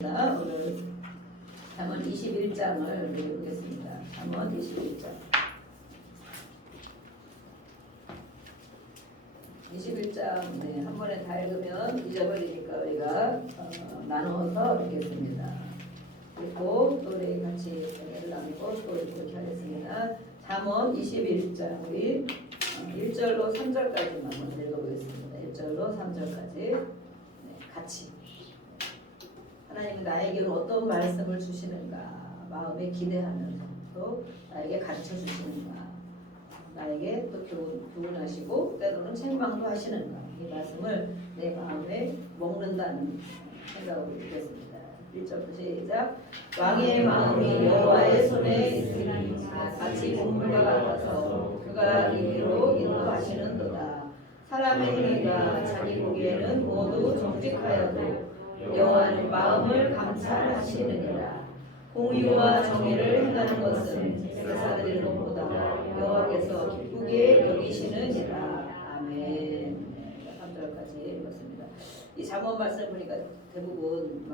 오늘 잠언 21장을 읽어보겠습니다. 잠언 21장. 21장 한 번에 다 읽으면 잊어버리니까 우리가 나누어서 읽겠습니다. 읽고 또 우리 같이 은혜를 나누고 또 읽고 하겠습니다. 잠언 21장 우리 1절로 3절까지만 먼저 읽어보겠습니다. 1절로 3절까지 같이. 하나님은 나에게 어떤 말씀을 주시는가 마음에 기대하면서 또 나에게 가르쳐 주시는가 나에게 또 교훈하시고 때로는 책망도 하시는가 이 말씀을 내 마음에 먹는다는 생각으로 읽겠습니다. 1절부터 시작. 왕의 마음이 여호와의 손에 있으니 마치 곡물과 같아서 그가 이리로 인도하시는도다. 사람의 행위가 자기 보기에는 모두 정직하여도 여호와는 마음을 감찰하시느니라. 공의와 정의를 행하는 것은 제사드리는 것보다 여호와께서 기쁘게 여기시느니라. 아멘. 3절까지 읽었습니다. 이 잠언 말씀 보니까 대부분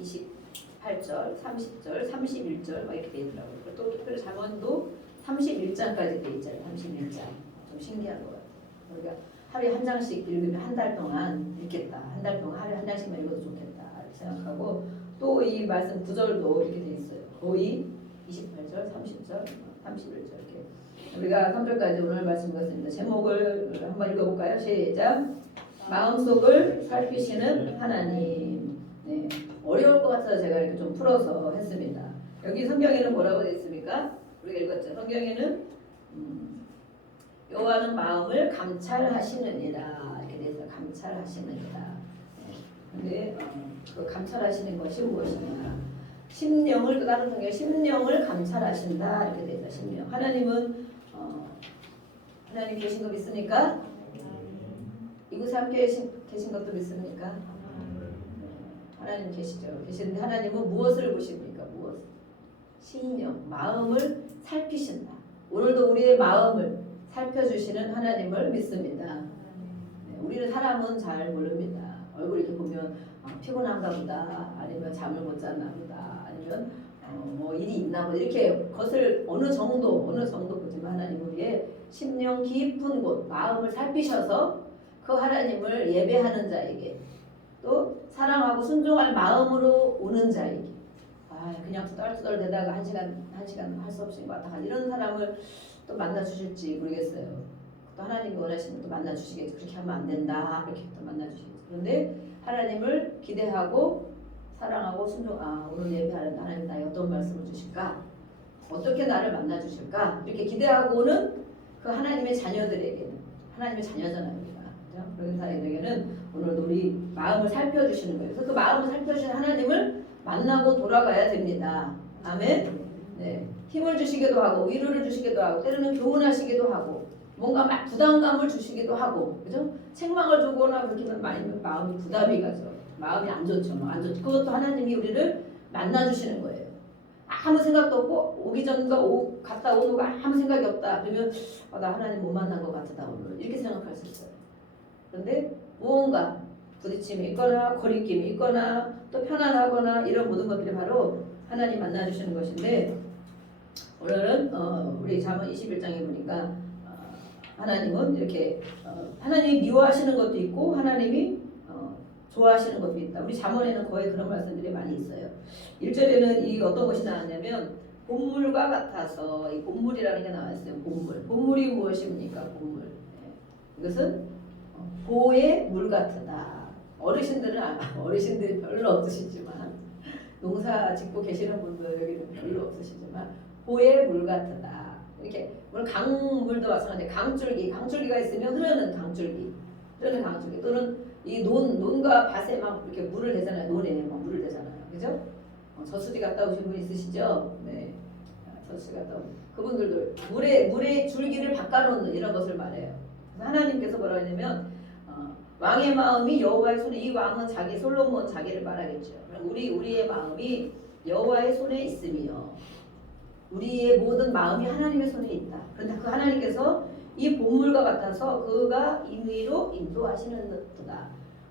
28절, 30절, 31절 막 이렇게 돼 있더라고요. 또 특별히 잠언도 31장까지 돼 있잖아요. 31장. 좀 신기한 것 같아요. 우리가 하루에 한 장씩 읽으면 한 달 동안 읽겠다. 한 달 동안 하루에 한 장씩만 읽어도 좋겠다. 이렇게 생각하고 또 이 말씀 구절도 이렇게 돼 있어요. 거의 28절, 30절, 31절 이렇게. 우리가 3절까지 오늘 말씀 읽었습니다. 제목을 한번 읽어볼까요? 시작. 마음속을 살피시는 하나님. 네. 어려울 것 같아서 제가 이렇게 좀 풀어서 했습니다. 여기 성경에는 뭐라고 되어 있습니까? 우리가 읽었죠. 성경에는 여호와는 마음을 감찰하시느니라 이렇게 돼서 감찰하시느니라. 근데 그 감찰하시는 것이 무엇이냐? 심령을 또 다른 성경에 심령을 감찰하신다 이렇게 돼서 심령. 하나님은 하나님 계신 거 믿습니까? 이곳에 함께 계신 것도 믿습니까? 하나님 계시죠. 계시는데 하나님은 무엇을 보십니까? 무엇? 심령, 마음을 살피신다. 오늘도 우리의 마음을 살펴주시는 하나님을 믿습니다. 우리는 사람은 잘 모릅니다. 얼굴 이렇게 보면 피곤한가 보다 아니면 잠을 못 잤나 보다 아니면 뭐 일이 있나 보다 이렇게 것을 어느 정도 보지만 하나님 우리의 심령 깊은 곳 마음을 살피셔서 그 하나님을 예배하는 자에게 또 사랑하고 순종할 마음으로 오는 자에게 그냥 투덜투덜 대다가 한 시간 할 수 없이 왔다 간 이런 사람을 또 만나 주실지 모르겠어요. 또 하나님이 원하시면 또 만나 주시겠죠. 그렇게 하면 안 된다. 그렇게 또 만나 주시겠죠. 그런데 하나님을 기대하고 사랑하고 순종. 오늘 예배하는 하나님 나에게 어떤 말씀을 주실까? 어떻게 나를 만나 주실까? 이렇게 기대하고는 그 하나님의 자녀들에게는 하나님의 자녀잖아요, 우리가. 그렇죠? 그런 사람에게는 오늘 우리 마음을 살펴주시는 거예요. 그래서 그 마음을 살펴주시는 하나님을 만나고 돌아가야 됩니다. 아멘. 네. 힘을 주시기도 하고 위로를 주시기도 하고 때로는 교훈하시기도 하고 뭔가 막 부담감을 주시기도 하고 그죠? 책망을 주거나 그렇게 하면 마음이 부담이 가죠. 마음이 안 좋죠. 안 좋죠. 그것도 하나님이 우리를 만나주시는 거예요. 아무 생각도 없고 오기 전과 갔다 오는 거 아무 생각이 없다. 그러면 나 하나님 못 만난 것 같다 오늘 이렇게 생각할 수 있어요. 그런데 무언가 부딪힘이 있거나 거리낌이 있거나 또 편안하거나 이런 모든 것들이 바로 하나님 만나주시는 것인데 오늘은 우리 잠언 21장에 보니까 하나님은 이렇게 하나님이 미워하시는 것도 있고 하나님이 좋아하시는 것도 있다. 우리 잠언에는 거의 그런 말씀들이 많이 있어요. 1절에는 이 어떤 것이 나왔냐면 곡물과 같아서 이 곡물이라는 게 나왔어요. 곡물이 무엇입니까? 곡물. 이것은 보의 물 같다. 어르신들이 별로 없으시지만 농사 짓고 계시는 분들 여기는 별로 없으시지만 보의 물 같다. 이렇게 물론 강물도 마찬가지. 강줄기가 있으면 흐르는 강줄기 또는 이 논과 밭에 막 이렇게 물을 대잖아요. 논에 막 물을 대잖아요. 그죠? 저수지 갔다 오신 분 있으시죠? 네. 저수지 갔다 오신 그분들도 물의 줄기를 바꿔놓는 이런 것을 말해요. 하나님께서 뭐라고 했냐면 왕의 마음이 여호와의 손에 이 왕은 솔로몬 자기를 말하겠죠. 우리의 마음이 여호와의 손에 있으며 우리의 모든 마음이 하나님의 손에 있다. 그런데 그 하나님께서 이 본물과 같아서 그가 임의로 인도하시는 듯다.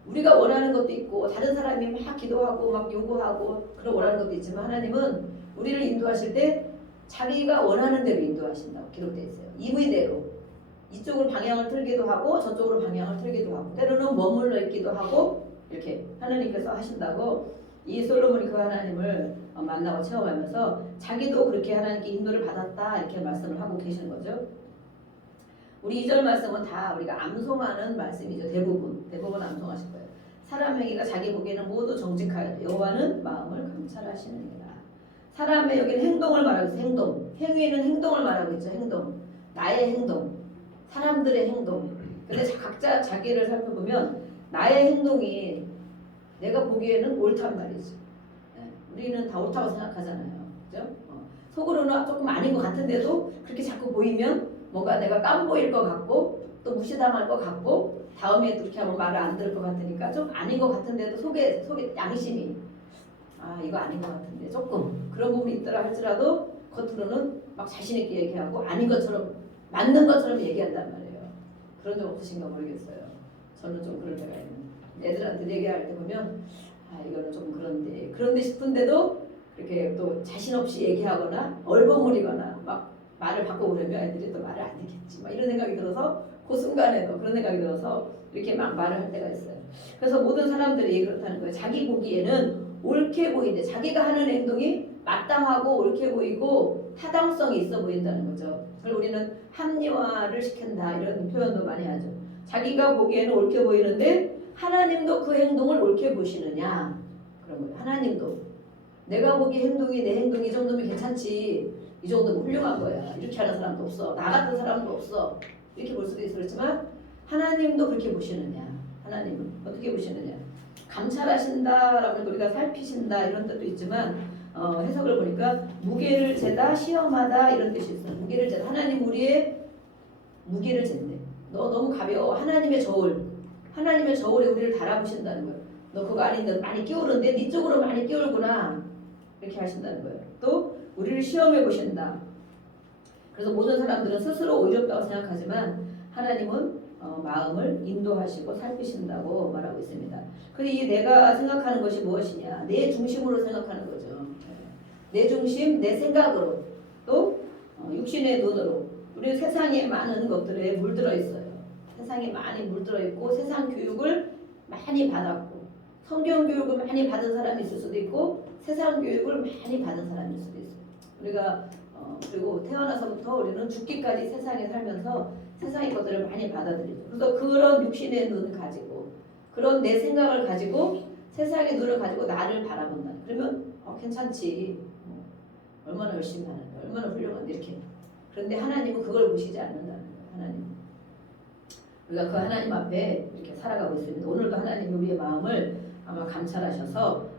우리가 원하는 것도 있고 다른 사람이 막 기도하고 막 요구하고 그런 원하는 것도 있지만 하나님은 우리를 인도하실 때 자기가 원하는 대로 인도하신다고 기록되어 있어요. 임의대로 이쪽으로 방향을 틀기도 하고 저쪽으로 방향을 틀기도 하고 때로는 머물러 있기도 하고 이렇게 하나님께서 하신다고 이 솔로몬이 그 하나님을 만나고 체험하면서 자기도 그렇게 하나님께 인도를 받았다 이렇게 말씀을 하고 계시는 거죠. 우리 2절 말씀은 다 우리가 암송하는 말씀이죠. 대부분 암송하실 거예요. 사람 행위가 자기 보기에는 모두 정직하여 여호와는 마음을 감찰하시느니라. 사람의 여기는 행동을 말하고 있어요. 행동. 행위는 행동을 말하고 있죠. 행동. 나의 행동. 사람들의 행동. 근데 각자 자기를 살펴보면 나의 행동이 내가 보기에는 옳단 말이죠. 우리는 다 옳다고 생각하잖아요. 그죠? 속으로는 조금 아닌 것 같은데도 그렇게 자꾸 보이면 뭔가 내가 깜보일 것 같고 또 무시당할 것 같고 다음에 또 이렇게 하면 말을 안 들을 것 같으니까 좀 아닌 것 같은데도 속에 양심이 이거 아닌 것 같은데 조금 그런 부분이 있더라 할지라도 겉으로는 막 자신 있게 얘기하고 아닌 것처럼 맞는 것처럼 얘기한단 말이에요. 그런 적 없으신가 모르겠어요. 저는 좀 그럴 때가 있는데 애들한테 얘기할 때 보면 이거는 좀 그런데 싶은데도 이렇게 또 자신 없이 얘기하거나 얼버무리거나 막 말을 바꾸고 그러면 애들이 또 말을 안 듣겠지 막 이런 생각이 들어서 그 순간에도 그런 생각이 들어서 이렇게 막 말을 할 때가 있어요. 그래서 모든 사람들이 그렇다는 거예요. 자기 보기에는 옳게 보이는데 자기가 하는 행동이 마땅하고 옳게 보이고 타당성이 있어 보인다는 거죠. 그걸 우리는 합리화를 시킨다 이런 표현도 많이 하죠. 자기가 보기에는 옳게 보이는데 하나님도 그 행동을 옳게 보시느냐 그런 거예요. 하나님도 내가 보기 행동이 내 행동이 이 정도면 괜찮지 이 정도면 훌륭한 거야 이렇게 하는 사람도 없어 나 같은 사람도 없어 이렇게 볼 수도 있겠지만 하나님도 그렇게 보시느냐 하나님은 어떻게 보시느냐 감찰하신다라고 해서 우리가 살피신다 이런 뜻도 있지만 해석을 보니까 무게를 재다 시험하다 이런 뜻이 있어요. 무게를 재다 하나님 우리의 무게를 잰대. 너 너무 가벼워. 하나님의 저울에 우리를 달아보신다는 거예요. 너 그거 아닌데 많이 끼우는데 네 쪽으로 많이 끼울구나 이렇게 하신다는 거예요. 또 우리를 시험해 보신다. 그래서 모든 사람들은 스스로 의롭다고 생각하지만 하나님은 마음을 인도하시고 살피신다고 말하고 있습니다. 그래서 이 내가 생각하는 것이 무엇이냐? 내 중심으로 생각하는 거죠. 내 중심, 내 생각으로 또 육신의 눈으로 우리 세상에 많은 것들에 물들어 있어요. 세상에 많이 물들어 있고 세상 교육을 많이 받았고 성경 교육을 많이 받은 사람이 있을 수도 있고 세상 교육을 많이 받은 사람일 수도 있어요. 우리가 그리고 태어나서부터 우리는 죽기까지 세상에 살면서 세상의 것들을 많이 받아들이죠. 그래서 그런 육신의 눈을 가지고 그런 내 생각을 가지고 세상의 눈을 가지고 나를 바라본다. 그러면 괜찮지. 얼마나 열심히 하는데 얼마나 훌륭한데 이렇게. 그런데 하나님은 그걸 보시지 않는다는 거예요. 하나님. 우리가 그 하나님 앞에 이렇게 살아가고 있습니다. 오늘도 하나님이 우리의 마음을 아마 감찰하셔서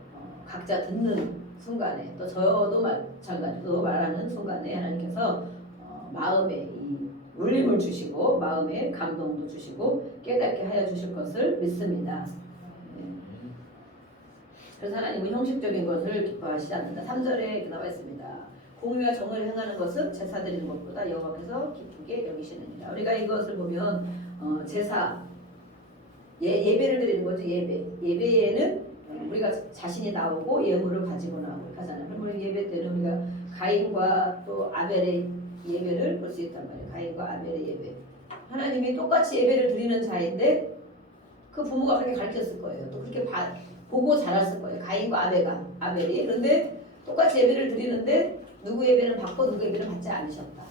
각자 듣는 순간에 또 저도 마찬가지로 말하는 순간에 하나님께서 마음에 이 울림을 주시고 마음에 감동도 주시고 깨닫게 하여 주실 것을 믿습니다. 그래서 하나님은 형식적인 것을 기뻐하시지 않는다. 3절에 나와 있습니다. 공의와 정을 행하는 것은 제사 드리는 것보다 여호와께서 기쁘게 여기시느니라. 우리가 이것을 보면 제사 예배를 드리는 거죠. 예배에는 우리가 자신이 나오고 예물을 가지고 나오고 하잖아요. 그러면 예배 때는 우리가 가인과 또 아벨의 예배를 볼 수 있단 말이에요. 가인과 아벨의 예배. 하나님이 똑같이 예배를 드리는 자인데 그 부모가 그렇게 가르쳤을 거예요. 또 그렇게 보고 자랐을 거예요. 가인과 아벨이. 그런데 똑같이 예배를 드리는데 누구 예배는 받고 누구 예배는 받지 않으셨다.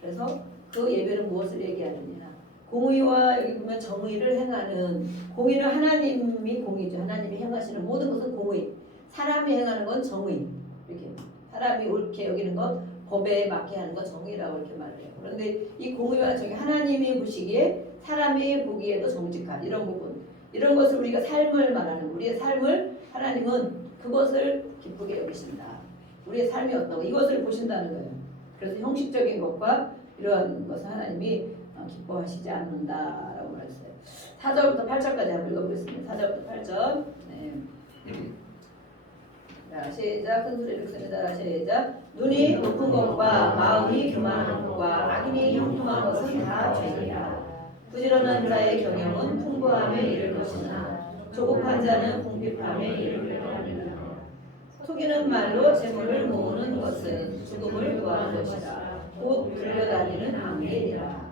그래서 그 예배는 무엇을 얘기하느냐. 공의와 여기 보면 정의를 행하는 공의는 하나님이 공의죠. 하나님이 행하시는 모든 것은 공의. 사람이 행하는 건 정의. 이렇게 사람이 옳게 여기는 것 법에 맞게 하는 것 정의라고 이렇게 말을 해요. 그런데 이 공의와 정의 하나님이 보시기에 사람이 보기에도 정직한 이런 부분 이런 것을 우리가 삶을 말하는 우리의 삶을 하나님은 그것을 기쁘게 여기신다. 우리의 삶이 어떤 이것을 보신다는 거예요. 그래서 형식적인 것과 이러한 것을 하나님이 기뻐하시지 않는다라고 말했어요. 4절부터 8절까지 한번 읽어보겠습니다. 4절부터 8절. 네. 자, 시작. 큰 소리로 읽습니다. 시작. 눈이 높은 것과 마음이 교만한 것과 악인이 형통한 것은 다 죄이라. 부지런한 자의 경영은 풍부함에 이를 것이나 조급한 자는 궁핍함에 이르게 합니다. 속이는 말로 재물을 모으는 것은 죽음을 구하는 것이라 곧 불려다니는 악인이라.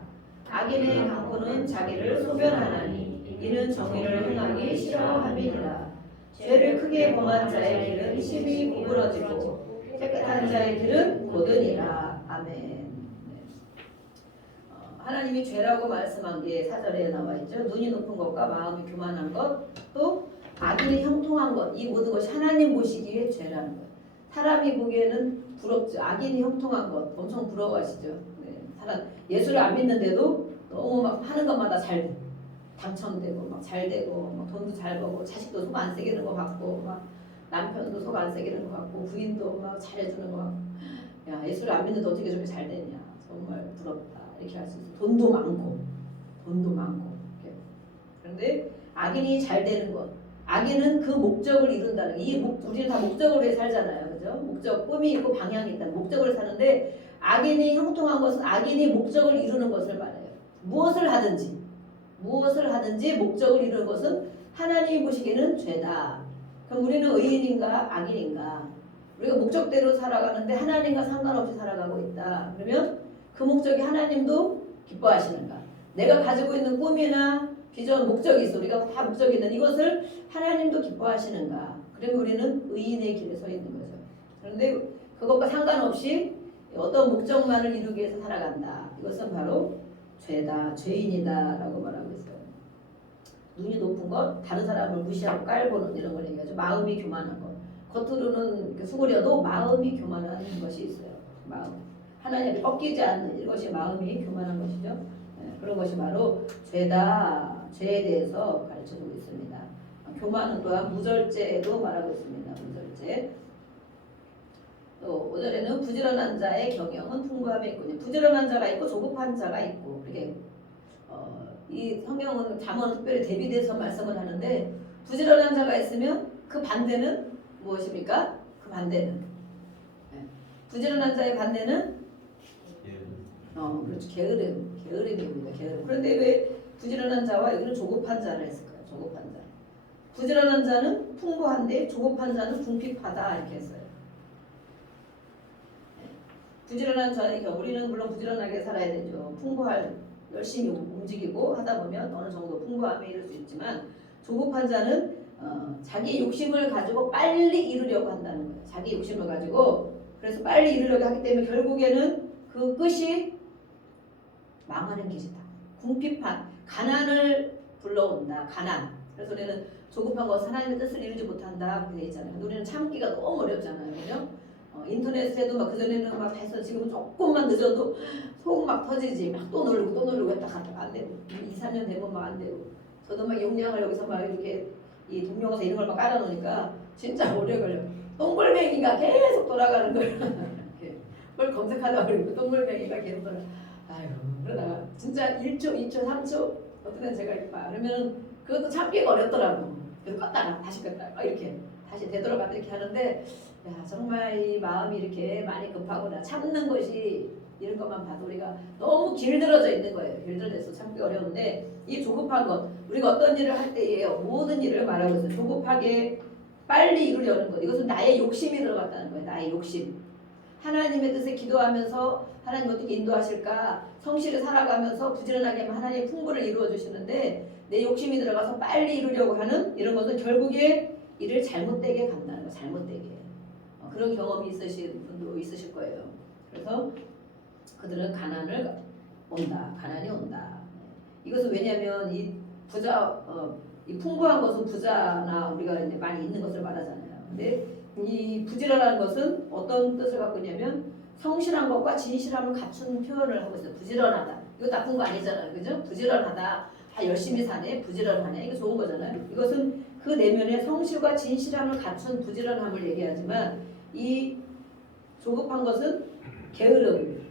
악인의 강포는 자기를 소변하나니 이는 정의를 행하기 싫어함이니라. 죄를 크게 범한 자의 길은 심히 구부러지고 깨끗한 자의 길은 곧으니라. 아멘. 네. 하나님이 죄라고 말씀한 게 4절에 나와 있죠. 눈이 높은 것과 마음이 교만한 것, 또 악인이 형통한 것, 이 모든 것이 하나님 보시기에 죄라는 거예요. 사람이 보기에는 부럽죠. 악인이 형통한 것 엄청 부러워하시죠. 네. 사람 예수를 안 믿는데도 너무 막 하는 것마다 잘 당첨되고 막 잘 되고 막 돈도 잘 벌고 자식도 속 안 새기는 것 같고 막 남편도 속 안 새기는 것 같고 부인도 막 잘해주는 것 같고 야 예수를 안 믿는데 어떻게 저렇게 잘 됐냐 정말 부럽다 이렇게 할 수 있어. 돈도 많고 이렇게. 그런데 악인이 잘 되는 것 악인은 그 목적을 이룬다는 우리는 다 목적으로 해 살잖아요. 그죠? 목적 꿈이 있고 방향이 있다 목적으로 사는데 악인이 형통한 것은 악인이 목적을 이루는 것을 말해요. 무엇을 하든지 목적을 이루는 것은 하나님이 보시기에는 죄다. 그럼 우리는 의인인가 악인인가? 우리가 목적대로 살아가는데 하나님과 상관없이 살아가고 있다. 그러면 그 목적이 하나님도 기뻐하시는가? 내가 가지고 있는 꿈이나 비전, 목적이 있어. 우리가 다 목적이 있는 이것을 하나님도 기뻐하시는가? 그러면 우리는 의인의 길에 서 있는 거죠. 그런데 그것과 상관없이 어떤 목적만을 이루기 위해서 살아간다. 이것은 바로 죄다, 죄인이다 라고 말하고 있어요. 눈이 높은 것, 다른 사람을 무시하고 깔보는 이런 걸 얘기하죠. 마음이 교만한 것. 겉으로는 수그려도 마음이 교만한 것이 있어요. 마음. 하나님을 꺾이지 않는 이것이 마음이 교만한 것이죠. 네, 그런 것이 바로 죄다, 죄에 대해서 가르쳐주고 있습니다. 교만은 또한 무절제도 말하고 있습니다. 무절제. 또 5절에는 부지런한 자의 경영은 풍부함에 있군요. 부지런한 자가 있고 조급한 자가 있고 이렇게 이 성경은 잠언 특별히 대비돼서 말씀을 하는데 부지런한 자가 있으면 그 반대는 무엇입니까? 그 반대는 네. 부지런한 자의 반대는 그렇죠. 게으름입니다. 게으름. 그런데 왜 부지런한 자와 여기는 조급한 자를 했을까요? 조급한 자. 부지런한 자는 풍부한데 조급한 자는 궁핍하다 이렇게 했어요. 부지런한 자의 경우 우리는 물론 부지런하게 살아야 되죠. 열심히 움직이고 하다 보면 어느 정도 풍부함에 이를 수 있지만 조급한 자는 자기 욕심을 가지고 빨리 이루려고 한다는 거예요. 자기 욕심을 가지고 그래서 빨리 이루려고 하기 때문에 결국에는 그 끝이 망하는 길이다. 궁핍한 가난을 불러온다. 가난. 그래서 우리는 조급한 것은 하나님의 뜻을 이루지 못한다 그렇게 돼 있잖아요. 우리는 참기가 너무 어렵잖아요. 그죠? 인터넷에도 막 그전에는 막 해서 지금 조금만 늦어도 속 막 터지지 막 또 누르고 했다 갔다가 안 되고 2, 3년 되면 막 안 되고 저도 막 용량을 여기서 막 이렇게 이 동영상 이런 걸 막 깔아놓으니까 진짜 오래 걸려. 똥골뱅이가 계속 돌아가는 거예요. 그걸 검색하다 보니까 똥골뱅이가 계속 돌아. 아유 그러다가 진짜 1초, 2초, 3초 어떤 제가 이렇게 그러면 그것도 참기가 어렵더라고. 그래서 껐다가 다시 껐다가 이렇게 다시 되돌아가다 이렇게 하는데 야 정말 이 마음이 이렇게 많이 급하구나. 참는 것이 이런 것만 봐도 우리가 너무 길들어져 있는 거예요. 길들어져서 참기 어려운데 이 조급한 것 우리가 어떤 일을 할 때에요. 모든 일을 말하고 있어요. 조급하게 빨리 이루려는 것 이것은 나의 욕심이 들어갔다는 거예요. 나의 욕심. 하나님의 뜻에 기도하면서 하나님 어떻게 인도하실까 성실히 살아가면서 부지런하게 하면 하나님의 풍부를 이루어 주시는데 내 욕심이 들어가서 빨리 이루려고 하는 이런 것은 결국에 일을 잘못되게 간다는 거예요. 잘못되게. 그런 경험이 있으신 분도 있으실 거예요. 그래서 그들은 가난이 온다. 이것은 왜냐하면 이 풍부한 것은 부자나 우리가 이제 많이 있는 것을 말하잖아요. 근데 이 부지런한 것은 어떤 뜻을 갖고 있냐면 성실한 것과 진실함을 갖춘 표현을 하고 있어요. 부지런하다. 이거 나쁜 거 아니잖아요. 그죠? 부지런하다. 열심히 사네. 부지런하네. 이거 좋은 거잖아요. 이것은 그 내면에 성실과 진실함을 갖춘 부지런함을 얘기하지만 이 조급한 것은 게으름,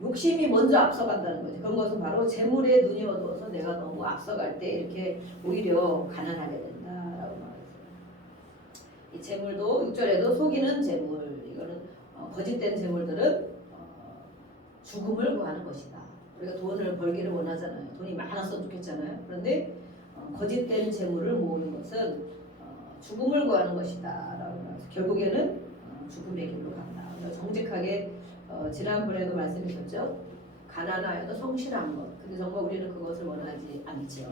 욕심이 먼저 앞서간다는 거죠. 그런 것은 바로 재물에 눈이 어두워서 내가 너무 앞서갈 때 이렇게 오히려 가난하게 된다라고 말했어요. 이 재물도 6절에도 속이는 재물, 이거는 거짓된 재물들은 죽음을 구하는 것이다. 우리가 돈을 벌기를 원하잖아요. 돈이 많았으면 좋겠잖아요. 그런데 거짓된 재물을 모으는 것은 죽음을 구하는 것이다 라고 나와서 결국에는 죽음의 길로 간다. 정직하게 지난번에도 말씀하셨죠. 가난하여도 성실한 것. 근데 정말 우리는 그것을 원하지 않죠.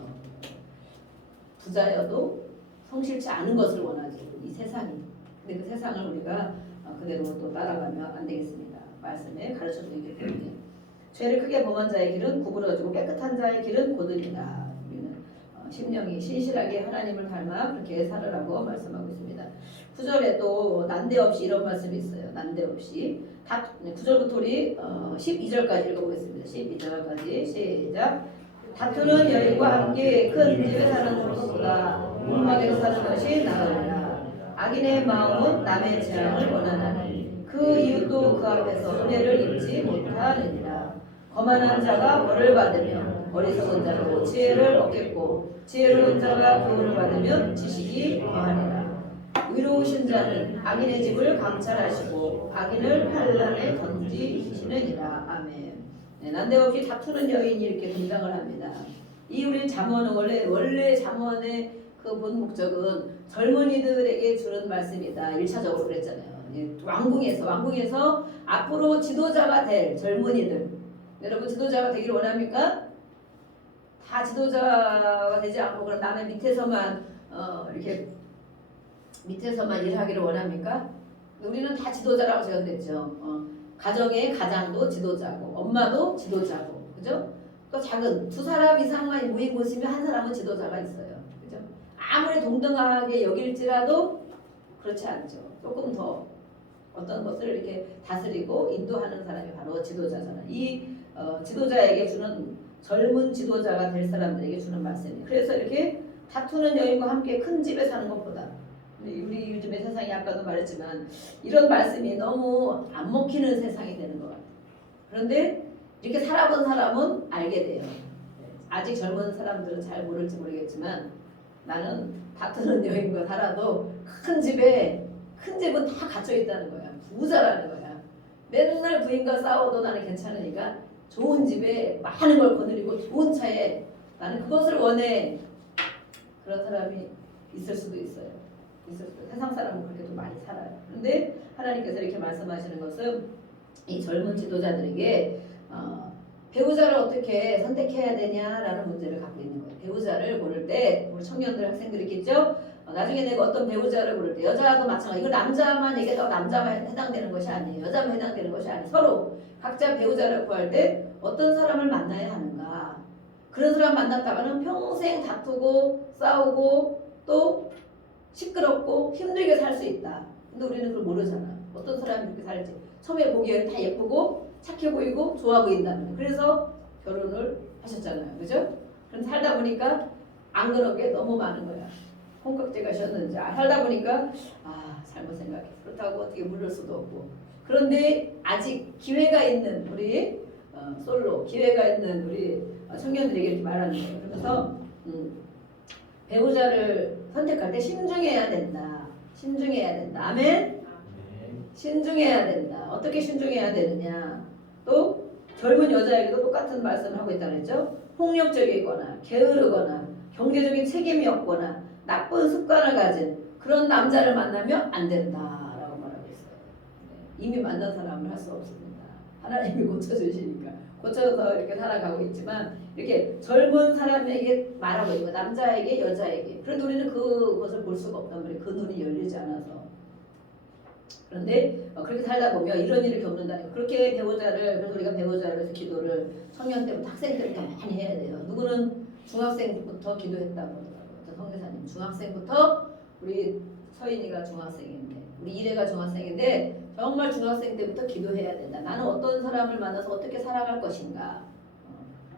부자여도 성실치 않은 것을 원하지 이 세상이. 근데 그 세상을 우리가 그대로 또 따라가면 안 되겠습니다. 말씀에 가르쳐주고 있기 때문에 죄를 크게 범한 자의 길은 구부러지고 깨끗한 자의 길은 고든이다. 우리는 심령이 신실하게 하나님을 닮아 그렇게 살으라고 말씀하고 있습니다. 9절에도 난데없이 이런 말씀이 있어요. 난데없이 9절부터 우리 12절까지 읽어보겠습니다. 12절까지 시작. 다투는 여인과 함께 큰 집에 사는 것보다 문막에서 사는 것이 나으리라. 악인의 마음은 남의 재앙을 원하나니 그 이웃도 그 앞에서 은혜를 입지 못하느니라. 거만한 자가 벌을 받으며 어리석은 자로 지혜를 얻겠고 지혜로운 자가 교훈을 받으면 지식이 더하리라. 의로우신 자는 악인의 집을 감찰하시고 악인을 환난에 던지시느니라. 아멘. 네, 난데없이 다투는 여인이 이렇게 등장을 합니다. 이 우리 잠언은 원래 잠언의 그 본 목적은 젊은이들에게 주는 말씀이다. 1차적으로 그랬잖아요. 왕궁에서 앞으로 지도자가 될 젊은이들. 여러분 지도자가 되길 원합니까? 다 지도자가 되지 않고 그럼 남의 밑에서만 이렇게 밑에서만 일하기를 원합니까? 우리는 다 지도자라고 제언됐죠. 가정의 가장도 지도자고 엄마도 지도자고 그죠? 또 작은 두 사람 이상만 모인 곳이면 한 사람은 지도자가 있어요. 그죠? 아무리 동등하게 여길지라도 그렇지 않죠. 조금 더 어떤 것을 이렇게 다스리고 인도하는 사람이 바로 지도자잖아요. 이 지도자에게 주는 젊은 지도자가 될 사람들에게 주는 말씀이에요. 그래서 이렇게 다투는 여인과 함께 큰 집에 사는 것보다 우리 요즘의 세상이 아까도 말했지만 이런 말씀이 너무 안 먹히는 세상이 되는 것 같아요. 그런데 이렇게 살아본 사람은 알게 돼요. 아직 젊은 사람들은 잘 모를지 모르겠지만 나는 다투는 여인과 살아도 큰 집은 다 갇혀 있다는 거야. 부자라는 거야. 맨날 부인과 싸워도 나는 괜찮으니까 좋은 집에 많은 걸 거느리고 좋은 차에 나는 그것을 원해. 그런 사람이 있을 수도 있어요. 세상 사람은 그렇게 좀 많이 살아요. 그런데 하나님께서 이렇게 말씀하시는 것은 이 젊은 지도자들에게 배우자를 어떻게 선택해야 되냐라는 문제를 갖고 있는 거예요. 배우자를 고를 때 우리 청년들 학생들 있겠죠? 나중에 내가 어떤 배우자를 고를 때 여자도 마찬가지. 이거 남자만 얘기해서 남자만 해당되는 것이 아니에요. 여자만 해당되는 것이 아니에요. 서로 각자 배우자를 구할 때 어떤 사람을 만나야 하는가. 그런 사람 만났다가는 평생 다투고 싸우고 또 시끄럽고 힘들게 살 수 있다. 근데 우리는 그걸 모르잖아. 어떤 사람이 그렇게 살지. 처음에 보기에는 다 예쁘고 착해 보이고 좋아 보인다는. 그래서 결혼을 하셨잖아요. 그죠? 그럼 살다 보니까 안 그런 게 너무 많은 거야. 콩깍지가 셨는지 살다 보니까 잘못 생각했어. 그렇다고 어떻게 물을 수도 없고. 그런데 아직 기회가 있는 우리 솔로 기회가 있는 우리 청년들에게 이렇게 말하는 거예요. 그러면서 배우자를 선택할 때 신중해야 된다. 신중해야 된다. 아멘? 신중해야 된다. 어떻게 신중해야 되느냐. 또 젊은 여자에게도 똑같은 말씀을 하고 있다고 했죠. 폭력적이거나 게으르거나 경제적인 책임이 없거나 나쁜 습관을 가진 그런 남자를 만나면 안 된다라고 말하고 있어요. 이미 만난 사람을 할 수 없습니다. 하나님이 고쳐주시니까. 고쳐서 이렇게 살아가고 있지만 이렇게 젊은 사람에게 말하고 있고 남자에게 여자에게 그런데 우리는 그것을 볼 수가 없단 말이에요. 그 눈이 열리지 않아서. 그런데 그렇게 살다 보면 이런 일을 겪는다니까. 그렇게 그래서 우리가 배우자를 해서 기도를 청년 때부터 학생 때부터 많이 해야 돼요. 누구는 중학생부터 기도했다고 하더라고요. 성교사님 중학생부터 우리 서인이가 중학생인데 우리 이래가 중학생인데 정말 중학생 때부터 기도해야 된다. 나는 어떤 사람을 만나서 어떻게 살아갈 것인가.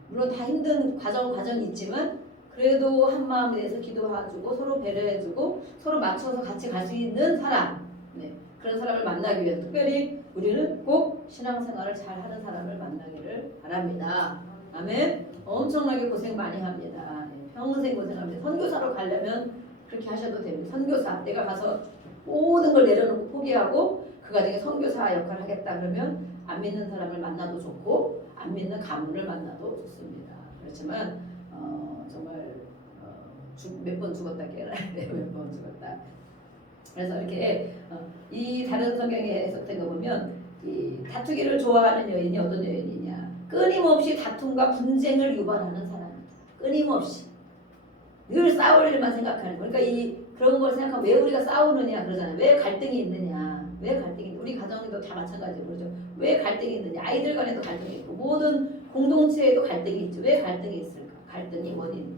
물론 다 힘든 과정이 있지만 그래도 한 마음에 대해서 기도해주고 서로 배려해주고 서로 맞춰서 같이 갈 수 있는 사람. 그런 사람을 만나기 위해서 특별히 우리는 꼭 신앙생활을 잘하는 사람을 만나기를 바랍니다. 아멘. 엄청나게 고생 많이 합니다. 평생 고생합니다. 선교사로 가려면 그렇게 하셔도 됩니다. 선교사 내가 가서 모든 걸 내려놓고 포기하고 그 과정에 선교사 역할을 하겠다 그러면 안 믿는 사람을 만나도 좋고 안 믿는 가문을 만나도 좋습니다. 그렇지만 정말 몇 번 죽었다 깨어나야 돼. 몇 번 죽었다. 그래서 이렇게 이 다른 성경에 해석된 거 보면 이 다투기를 좋아하는 여인이 어떤 여인이냐? 끊임없이 다툼과 분쟁을 유발하는 사람이다. 끊임없이 늘 싸울 일만 생각하는 거. 그러니까 이 그런 걸 생각하면 왜 우리가 싸우느냐 그러잖아요. 왜 갈등이 있느냐? 왜 갈등이? 우리 가정에도 다 마찬가지로 그러죠. 왜 갈등이 있느냐? 아이들 간에도 갈등이 있고 모든 공동체에도 갈등이 있죠. 왜 갈등이 있을까? 갈등이 원인.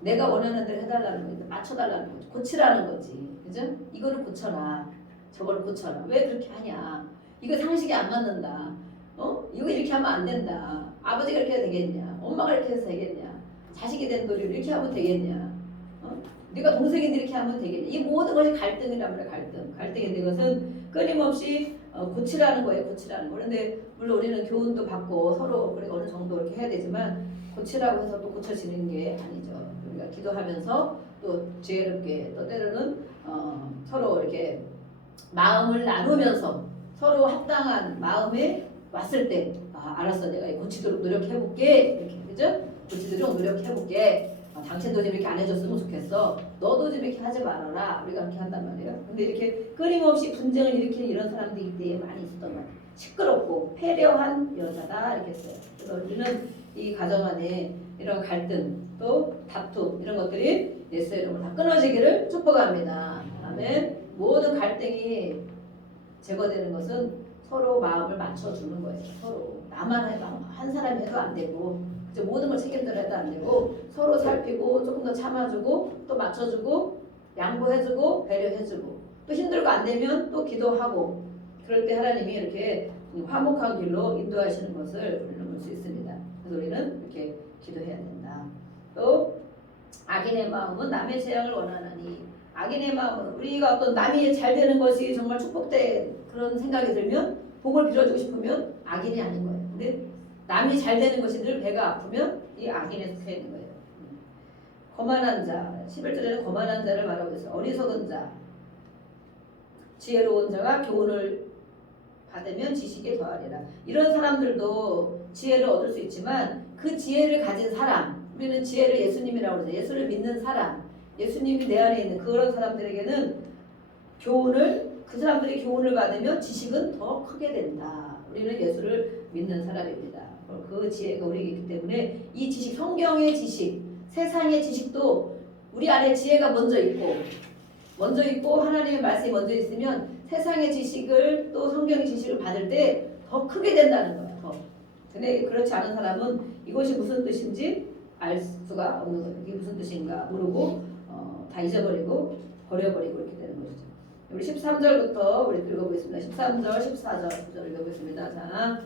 내가 원하는 대로 해달라는 거지. 맞춰달라는 거지. 고치라는 거지. 그죠? 이거를 고쳐라. 저거를 고쳐라. 왜 그렇게 하냐? 이거 상식이 안 맞는다. 이거 이렇게 하면 안 된다. 아버지가 이렇게 해야 되겠냐? 엄마가 이렇게 해서 되겠냐? 자식이 된 너를 이렇게 하면 되겠냐? 네가 동생인데 이렇게 하면 되겠냐? 이 모든 것이 갈등이란 말이야. 갈등인데 이것은 끊임없이 고치라는 거예요. 고치라는 거. 그런데 물론 우리는 교훈도 받고 서로 우리가 어느 정도 이렇게 해야 되지만 고치라고 해서 또 고쳐지는 게 아니죠. 우리가 기도하면서 또 지혜롭게 또 때로는 서로 이렇게 마음을 나누면서 서로 합당한 마음에 왔을 때 알았어 내가 고치도록 노력해볼게 이렇게 그죠? 고치도록 노력해볼게. 당신도 좀 이렇게 안 해줬으면 좋겠어. 너도 좀 이렇게 하지 말아라. 우리가 그렇게 한단 말이에요. 근데 이렇게 끊임없이 분쟁을 일으키는 이런 사람들이 이때 많이 있었단 말이에요. 시끄럽고 패려한 여자다 이렇게 했어요. 그래서 우리는 이 가정 안에 이런 갈등 또 다툼 이런 것들이 예수의 이름으로 다 끊어지기를 축복합니다. 아멘. 모든 갈등이 제거되는 것은 서로 마음을 맞춰주는 거예요. 서로 나만 해도 한 사람이 해도 안 되고 모든 걸 책임져야 해도 안 되고 서로 살피고 조금 더 참아주고 또 맞춰주고 양보해주고 배려해주고 또 힘들고 안 되면 또 기도하고 그럴 때 하나님이 이렇게 화목한 길로 인도하시는 것을 우리는 볼 수 있습니다. 그래서 우리는 이렇게 기도해야 된다. 또 악인의 마음은 남의 재앙을 원하나니 악인의 마음은 우리가 어떤 남이 잘 되는 것이 정말 축복된 그런 생각이 들면 복을 빌어주고 싶으면 악인이 아닌 거예요. 근데 남이 잘 되는 것이 늘 배가 아프면 이 악인에 속해 있는 거예요. 거만한 자 11절에는 거만한 자를 말하고 있어요. 어리석은 자 지혜로운 자가 교훈을 받으면 지식에 더하리라. 이런 사람들도 지혜를 얻을 수 있지만 그 지혜를 가진 사람 우리는 지혜를 예수님이라고 그러죠. 예수를 믿는 사람 예수님이 내 안에 있는 그런 사람들에게는 그 사람들이 교훈을 받으면 지식은 더 크게 된다. 우리는 예수를 믿는 사람입니다. 그 지혜가 우리에게 있기 때문에 이 지식, 성경의 지식, 세상의 지식도 우리 안에 지혜가 먼저 있고 하나님의 말씀이 먼저 있으면 세상의 지식을 또 성경의 지식을 받을 때 더 크게 된다는 거예요. 더. 근데 그렇지 않은 사람은 이것이 무슨 뜻인지 알 수가 없는 거예요. 이게 무슨 뜻인가 모르고 다 잊어버리고 버려버리고 이렇게 되는 것이죠. 우리 13절부터 우리 읽어보겠습니다. 13절, 14절 구절 읽어보겠습니다. 자,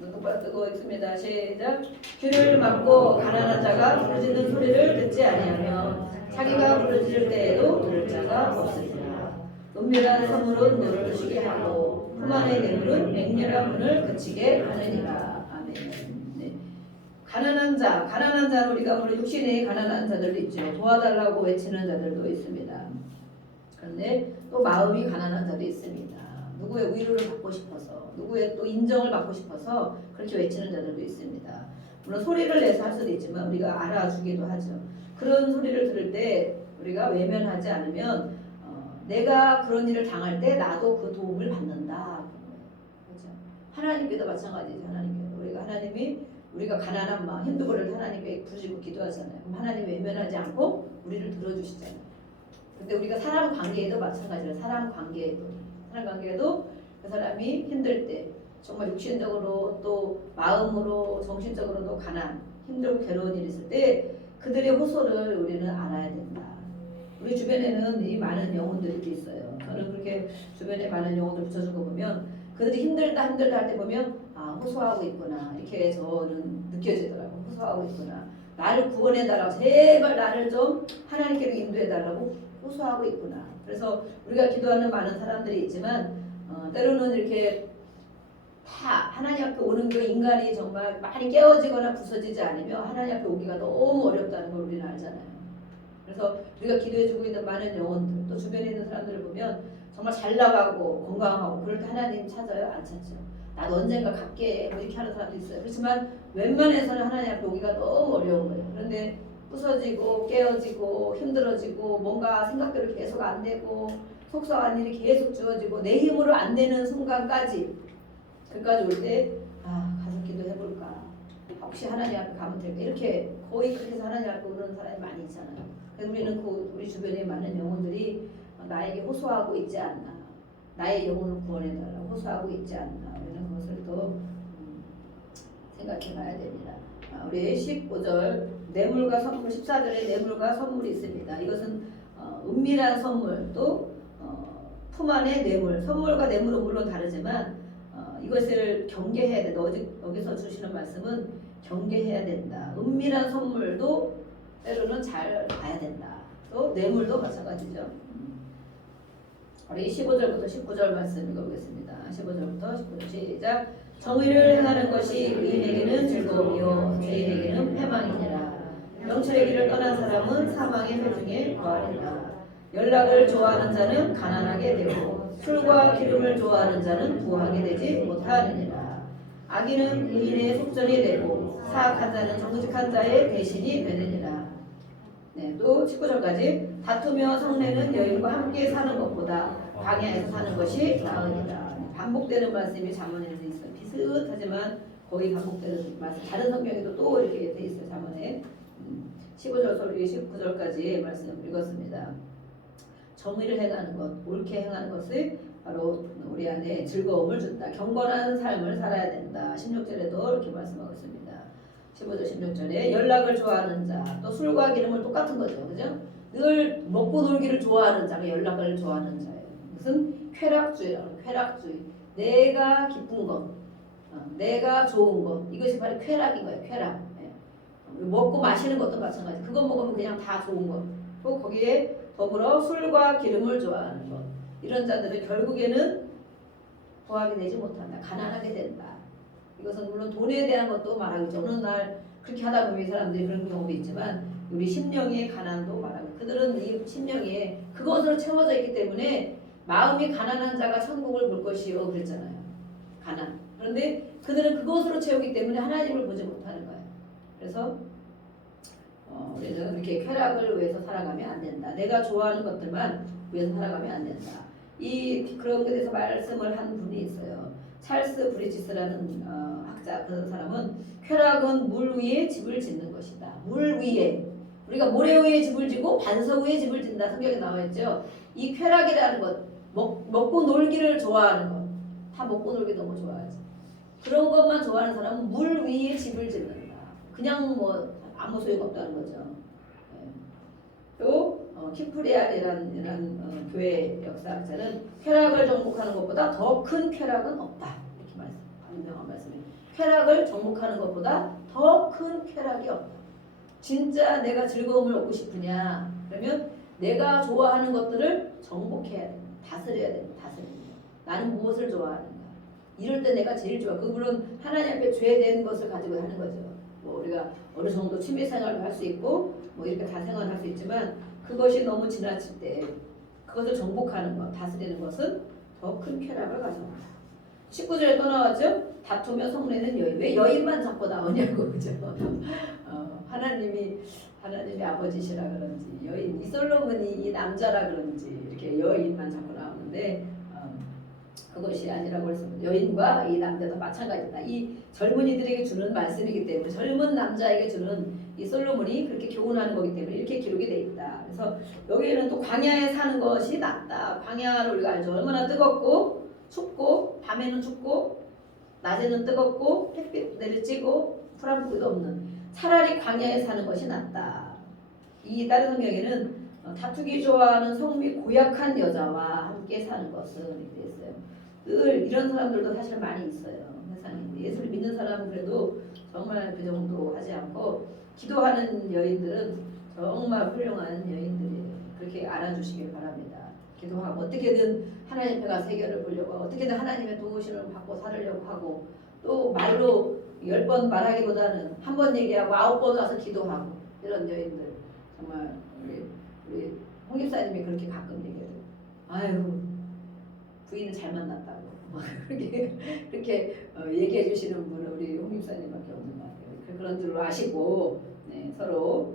눈 똑바로 뜨고 있습니다. 시작. 귀를 막고 가난한 자가 부르짖는 소리를 듣지 아니하며 자기가 부르짖을 때에도 들을 자가 없으리라. 은밀한 성물은 눈을 뜨시게 하고 품 안의 뇌물은 맹렬한 문을 그치게 하느니라. 아멘. 네. 가난한 자는 우리가 물론 육신의 가난한 자들도 있죠. 도와달라고 외치는 자들도 있습니다. 그런데 또 마음이 가난한 자도 있습니다. 누구의 위로를 받고 싶어서 누구의 또 인정을 받고 싶어서 그렇게 외치는 자들도 있습니다. 물론 소리를 내서 할 수도 있지만 우리가 알아주기도 하죠. 그런 소리를 들을 때 우리가 외면하지 않으면 내가 그런 일을 당할 때 나도 그 도움을 받는다. 그렇죠? 하나님께도 마찬가지죠. 하나님이 우리가 가난한 마음, 힘든 것을 하나님께 부르짖고 기도하잖아요. 그럼 하나님 외면하지 않고 우리를 들어주시잖아요. 근데 우리가 사람 관계에도 마찬가지로 사람 관계에도 그 사람이 힘들 때 정말 육신적으로 또 마음으로 정신적으로도 힘들고 괴로운 일이 있을 때 그들의 호소를 우리는 알아야 된다. 우리 주변에는 이 많은 영혼들이 있어요. 저는 그렇게 주변에 많은 영혼들 붙여준 거 보면 그들이 힘들다 할 때 보면 호소하고 있구나 이렇게 저는 느껴지더라고요. 호소하고 있구나. 나를 구원해달라고 제발 나를 좀 하나님께로 인도해달라고 호소하고 있구나. 그래서 우리가 기도하는 많은 사람들이 있지만 때로는 이렇게 다 하나님 앞에 오는 게 인간이 정말 많이 깨어지거나 부서지지 않으면 하나님 앞에 오기가 너무 어렵다는 걸 우리는 알잖아요. 그래서 우리가 기도해주고 있는 많은 영혼들 또 주변에 있는 사람들을 보면 정말 잘 나가고 건강하고 그럴 때 하나님 찾아요? 안 찾죠. 나도 언젠가 갖게 뭐 이렇게 하는 사람도 있어요. 그렇지만 웬만해서는 하나님 앞에 오기가 너무 어려운 거예요. 그런데 부서지고 깨어지고 힘들어지고 뭔가 생각대로 계속 안 되고 속상한 일이 계속 주어지고 내 힘으로 안 되는 순간까지 그까지 올 때 가서 기도해볼까, 혹시 하나님 앞에 가면 될까, 이렇게 거의 그렇게 해서 하나님 앞에 오는 사람이 많이 있잖아요. 우리는 우리 주변에 많은 영혼들이 나에게 호소하고 있지 않나, 나의 영혼을 구원해달라고 호소하고 있지 않나, 우리는 그것을 더 생각해 봐야 됩니다. 우리 15절 뇌물과 선물, 14절에 뇌물과 선물이 있습니다. 이것은 은밀한 선물, 또 품 안의 뇌물, 선물과 뇌물은 물론 다르지만 이것을 경계해야 된다. 여기서 주시는 말씀은 경계해야 된다. 은밀한 선물도 때로는 잘 봐야 된다. 또 뇌물도 마찬가지죠. 우리 15절부터 19절 말씀 읽어보겠습니다. 15절부터 19절 시작. 정의를 행하는 것이 의인에게는 즐거움이요 죄인에게는 패망이니라. 영철의 길을 떠난 사람은 사망의 회중에 거하리라. 연락을 좋아하는 자는 가난하게 되고 술과 기름을 좋아하는 자는 부하게 되지 못하느니라. 악인은 의인의 속전이 되고 사악한 자는 정직한 자의 대신이 되느니라. 네, 또 19절까지 다투며 성내는 여인과 함께 사는 것보다 광야에서 사는 것이 나으니라. 반복되는 말씀이 잠언에서 있어요. 비슷하지만 거의 반복되는 말씀. 다른 성경에도 또 이렇게 돼 있어요. 잠언에 15절부터 19절까지 말씀 읽었습니다. 정의를 행하는 것, 옳게 행하는 것을 바로 우리 안에 즐거움을 준다. 경건한 삶을 살아야 된다. 16절에도 이렇게 말씀하고 있습니다. 15절 16절에 연락을 좋아하는 자, 또 술과 기름을 똑같은 거죠. 그죠? 늘 먹고 놀기를 좋아하는 자가 연락을 좋아하는 자예요. 무슨 쾌락주의라고. 쾌락주의. 내가 기쁜 것, 내가 좋은 것, 이것이 바로 쾌락인 거예요. 쾌락. 먹고 마시는 것도 마찬가지. 그거 먹으면 그냥 다 좋은 것. 또 거기에 더불어 술과 기름을 좋아하는 것. 이런 자들은 결국에는 부하게 되지 못한다. 가난하게 된다. 이것은 물론 돈에 대한 것도 말하겠죠. 어느 날 그렇게 하다 보면 이 사람들이 그런 경우도 있지만 우리 심령의 가난도 말하고, 그들은 이 심령에 그것으로 채워져 있기 때문에 마음이 가난한 자가 천국을 볼 것이요 그랬잖아요. 가난. 그런데 그들은 그것으로 채우기 때문에 하나님을 보지 못하는 거예요. 그래서 우리는 이렇게 쾌락을 위해서 살아가면 안 된다. 내가 좋아하는 것들만 위해서 살아가면 안 된다. 그런 것에 대해서 말씀을 한 분이 있어요. 찰스 브리지스라는 학자. 그런 사람은 쾌락은 물 위에 집을 짓는 것이다. 물 위에, 우리가 모래 위에 집을 지고 반석 위에 집을 짓는다. 성경에 나와 있죠. 이 쾌락이라는 것, 먹고 놀기를 좋아하는 것, 다 먹고 놀기 너무 좋아하지. 그런 것만 좋아하는 사람은 물 위에 집을 짓는다. 그냥 뭐 아무 소용없다는 거죠. 또 키프리알이라는 교회 역사학자는 쾌락을 정복하는 것보다 더 큰 쾌락은 없다. 이렇게 유명한 말씀이에요. 쾌락을 정복하는 것보다 더 큰 쾌락이 없다. 진짜 내가 즐거움을 얻고 싶으냐? 그러면 내가 좋아하는 것들을 정복해야 돼. 다스려야 돼. 나는 무엇을 좋아하는가? 이럴 때 내가 제일 좋아. 물론 하나님 앞에 죄된 것을 가지고 하는 거죠. 뭐 우리가 어느 정도 취미 생활을 할 수 있고 뭐 이렇게 다 생활할 수 있지만 그것이 너무 지나칠 때 그것을 정복하는 것, 다스리는 것은 더 큰 쾌락을 가져온다. 19절에 또 나왔죠. 다투며 성내는 여인. 왜 여인만 자꾸 나오냐고. 그죠? 하나님이 아버지시라 그런지 여인, 이 솔로몬이 이 남자라 그런지 이렇게 여인만 자꾸 나오는데 그것이 아니라고 했습니다. 여인과 이 남자도 마찬가지다. 이 젊은이들에게 주는 말씀이기 때문에, 젊은 남자에게 주는 이 솔로몬이 그렇게 교훈하는 거기 때문에 이렇게 기록이 돼 있다. 그래서 여기에는 또 광야에 사는 것이 낫다. 광야를 우리가 알죠. 얼마나 뜨겁고 춥고, 밤에는 춥고 낮에는 뜨겁고 햇빛 내리쬐고 풀한 뿌리도 없는, 차라리 광야에 사는 것이 낫다. 이 다른 성경에는 다투기 좋아하는 성미 고약한 여자와 함께 사는 것은 이렇게 돼 있어요. 늘 이런 사람들도 사실 많이 있어요. 세상에. 예수를 믿는 사람은 그래도 정말 그 정도 하지 않고, 기도하는 여인들은 정말 훌륭한 여인들이에요. 그렇게 알아주시길 바랍니다. 기도하고 어떻게든 하나님 앞에 가서 해결을 보려고, 어떻게든 하나님의 도우심을 받고 살으려고 하고, 또 말로 10번 말하기보다는 한 번 얘기하고 9번 가서 기도하고, 이런 여인들 정말 우리 홍 집사님이 그렇게 가끔 얘기해요. 아유, 부인을 잘 만났다고. 막 그렇게 얘기해 주시는 분은 우리 홍립사님밖에 없는 것 같아요. 그런 줄로 아시고 네, 서로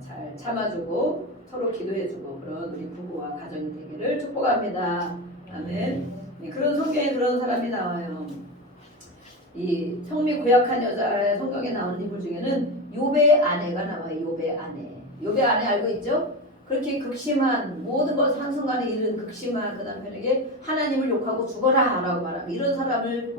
잘 참아주고 서로 기도해주고 그런 우리 부부와 가정이 되기를 축복합니다. 아멘. 네, 그런 성경에 그런 사람이 나와요. 이 성미 고약한 여자의 성경에 나오는 인물 중에는 욥의 아내가 나와요. 욥의 아내. 욥의 아내 알고 있죠? 그렇게 극심한 모든 것 한순간에 이른 극심한 그 남편에게 하나님을 욕하고 죽어라 라고 말하고 이런 사람을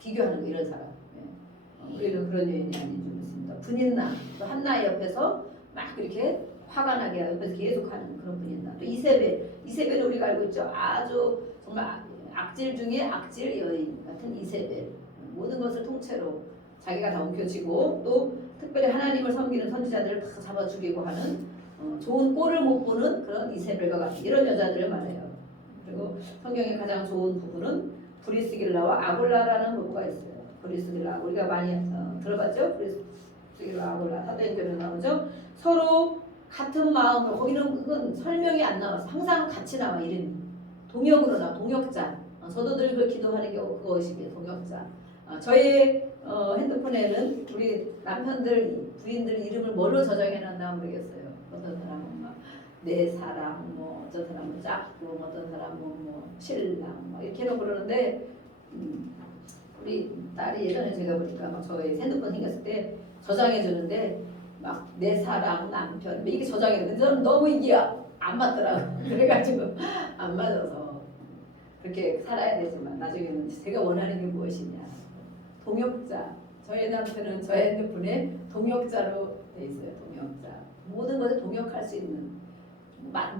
비교하는 거 이런 사람. 네. 우리는 그런 여인이 아닌 줄 믿습니다. 분인나 또 한나의 옆에서 막 그렇게 화가 나게 옆에서 계속 하는 그런 분인나 또 이세벨은 우리가 알고 있죠. 아주 정말 악질 중에 악질 여인 같은 이세벨 모든 것을 통째로 자기가 다 움켜쥐고 또 특별히 하나님을 섬기는 선지자들을 다 잡아 죽이고 하는 좋은 꼴을 못 보는 그런 이세벨과 같은 이런 여자들을 말해요. 그리고 성경에 가장 좋은 부부는 브리스길라와 아골라라는 부부가 있어요. 브리스길라 우리가 많이 들어봤죠? 브리스길라 아골라 사도행전에 나오죠. 서로 같은 마음으로 거기는 그건 설명이 안 나와서 항상 같이 나와 이름이 동역으로 나와 동역자. 저도 늘 그 기도하는 게 그것이기에 동역자. 저희 핸드폰에는 우리 남편들 부인들 이름을 뭘로 저장해놨나 모르겠어요. 어떤 사람은 막 내 사랑, 뭐 어떤 사람은 짝꿍, 어떤 사람은 뭐 신랑, 뭐 이렇게 해놓고 그러는데 우리 딸이 예전에 제가 보니까 막 저희 핸드폰 생겼을 때 저장해 주는데 막 내 사랑, 남편 이게 저장해 주는데 저는 너무 이게 안 맞더라고. 그래가지고 안 맞아서 그렇게 살아야 되지만 나중에는 제가 원하는 게 무엇이냐. 동역자. 저희 남편은 저 핸드폰에 동역자로 돼 있어요. 동역자. 모든 것에 동역할 수 있는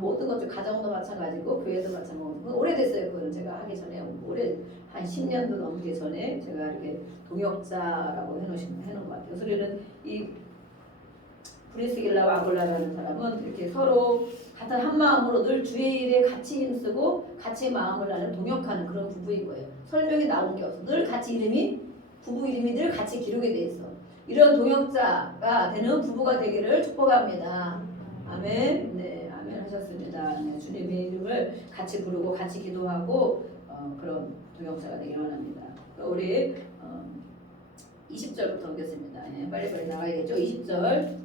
모든 것들 가정도 마찬가지고 교회도 마찬가지고 오래됐어요. 그거는 제가 하기 전에 오래 한 10년도 넘게 전에 제가 이렇게 동역자라고 해놓은 것 같아요. 소리는 이 브리스길라와 아골라라는 사람은 이렇게 서로 같은 한 마음으로 늘 주의 일에 같이 힘쓰고 같이 마음을 나는 동역하는 그런 부부인 거예요. 설명이 나온 게 없어. 늘 같이 부부 이름이 늘 같이 기록이 돼 있어. 이런 동역자가 되는 부부가 되기를 축복합니다. 아멘. 네, 아멘 하셨습니다. 네, 주님의 이름을 같이 부르고 같이 기도하고 그런 동역자가 되기를 원합니다. 우리 20절부터 보겠습니다. 네, 빨리빨리 나가야겠죠. 20절.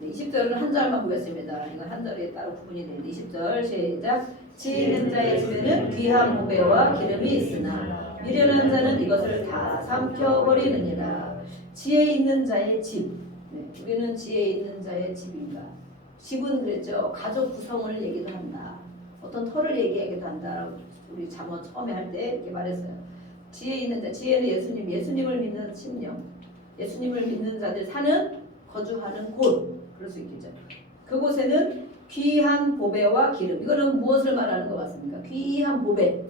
네, 20절은 한 절만 보겠습니다. 이건 한 절에 따로 구분이 되는데 20절 시작. 지혜 있는 자의 집에는 귀한 보배와 기름이 있으나 미련한 자는 이것을 다 삼켜버리느니라. 지혜 있는 자의 집. 네, 우리는 지혜 있는 자의 집인가. 집은 그랬죠. 가족 구성을 얘기도 한다. 어떤 터를 얘기하기도 한다. 우리 잠언 처음에 할 때 이렇게 말했어요. 지혜 있는 자. 지혜는 예수님을 믿는 심령. 예수님을 믿는 자들 사는 거주하는 곳. 그럴 수 있겠죠. 그곳에는 귀한 보배와 기름. 이거는 무엇을 말하는 것 같습니까? 귀한 보배.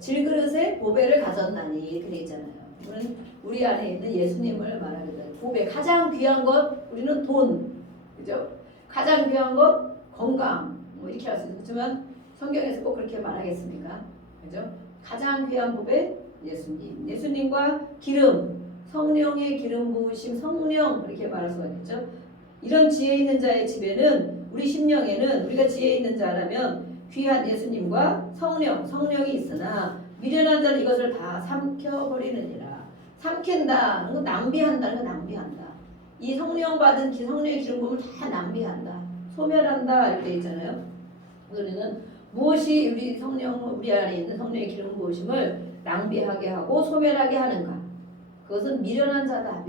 질그릇에 보배를 가졌나니 이렇게 돼 있잖아요. 이거는 우리 안에 있는 예수님을 말하게 돼요. 보배. 가장 귀한 것 우리는 돈. 그죠? 가장 귀한 것 건강. 뭐 이렇게 할 수 있지만 성경에서 꼭 그렇게 말하겠습니까? 그죠? 가장 귀한 보배 예수님. 예수님과 기름. 성령의 기름 부으심 성령 이렇게 말할 수가 있겠죠. 이런 지혜 있는 자의 집에는 우리 심령에는 우리가 지혜 있는 자라면 귀한 예수님과 성령이 있으나 미련한 자는 이것을 다 삼켜버리느니라. 삼킨다. 낭비한다. 이 성령 받은 성령의 기름 부음을 다 낭비한다. 소멸한다. 이렇게 있잖아요. 우리는 무엇이 우리 안에 있는 성령의 기름 부으심을 낭비하게 하고 소멸하게 하는가? 그것은 미련한 자다.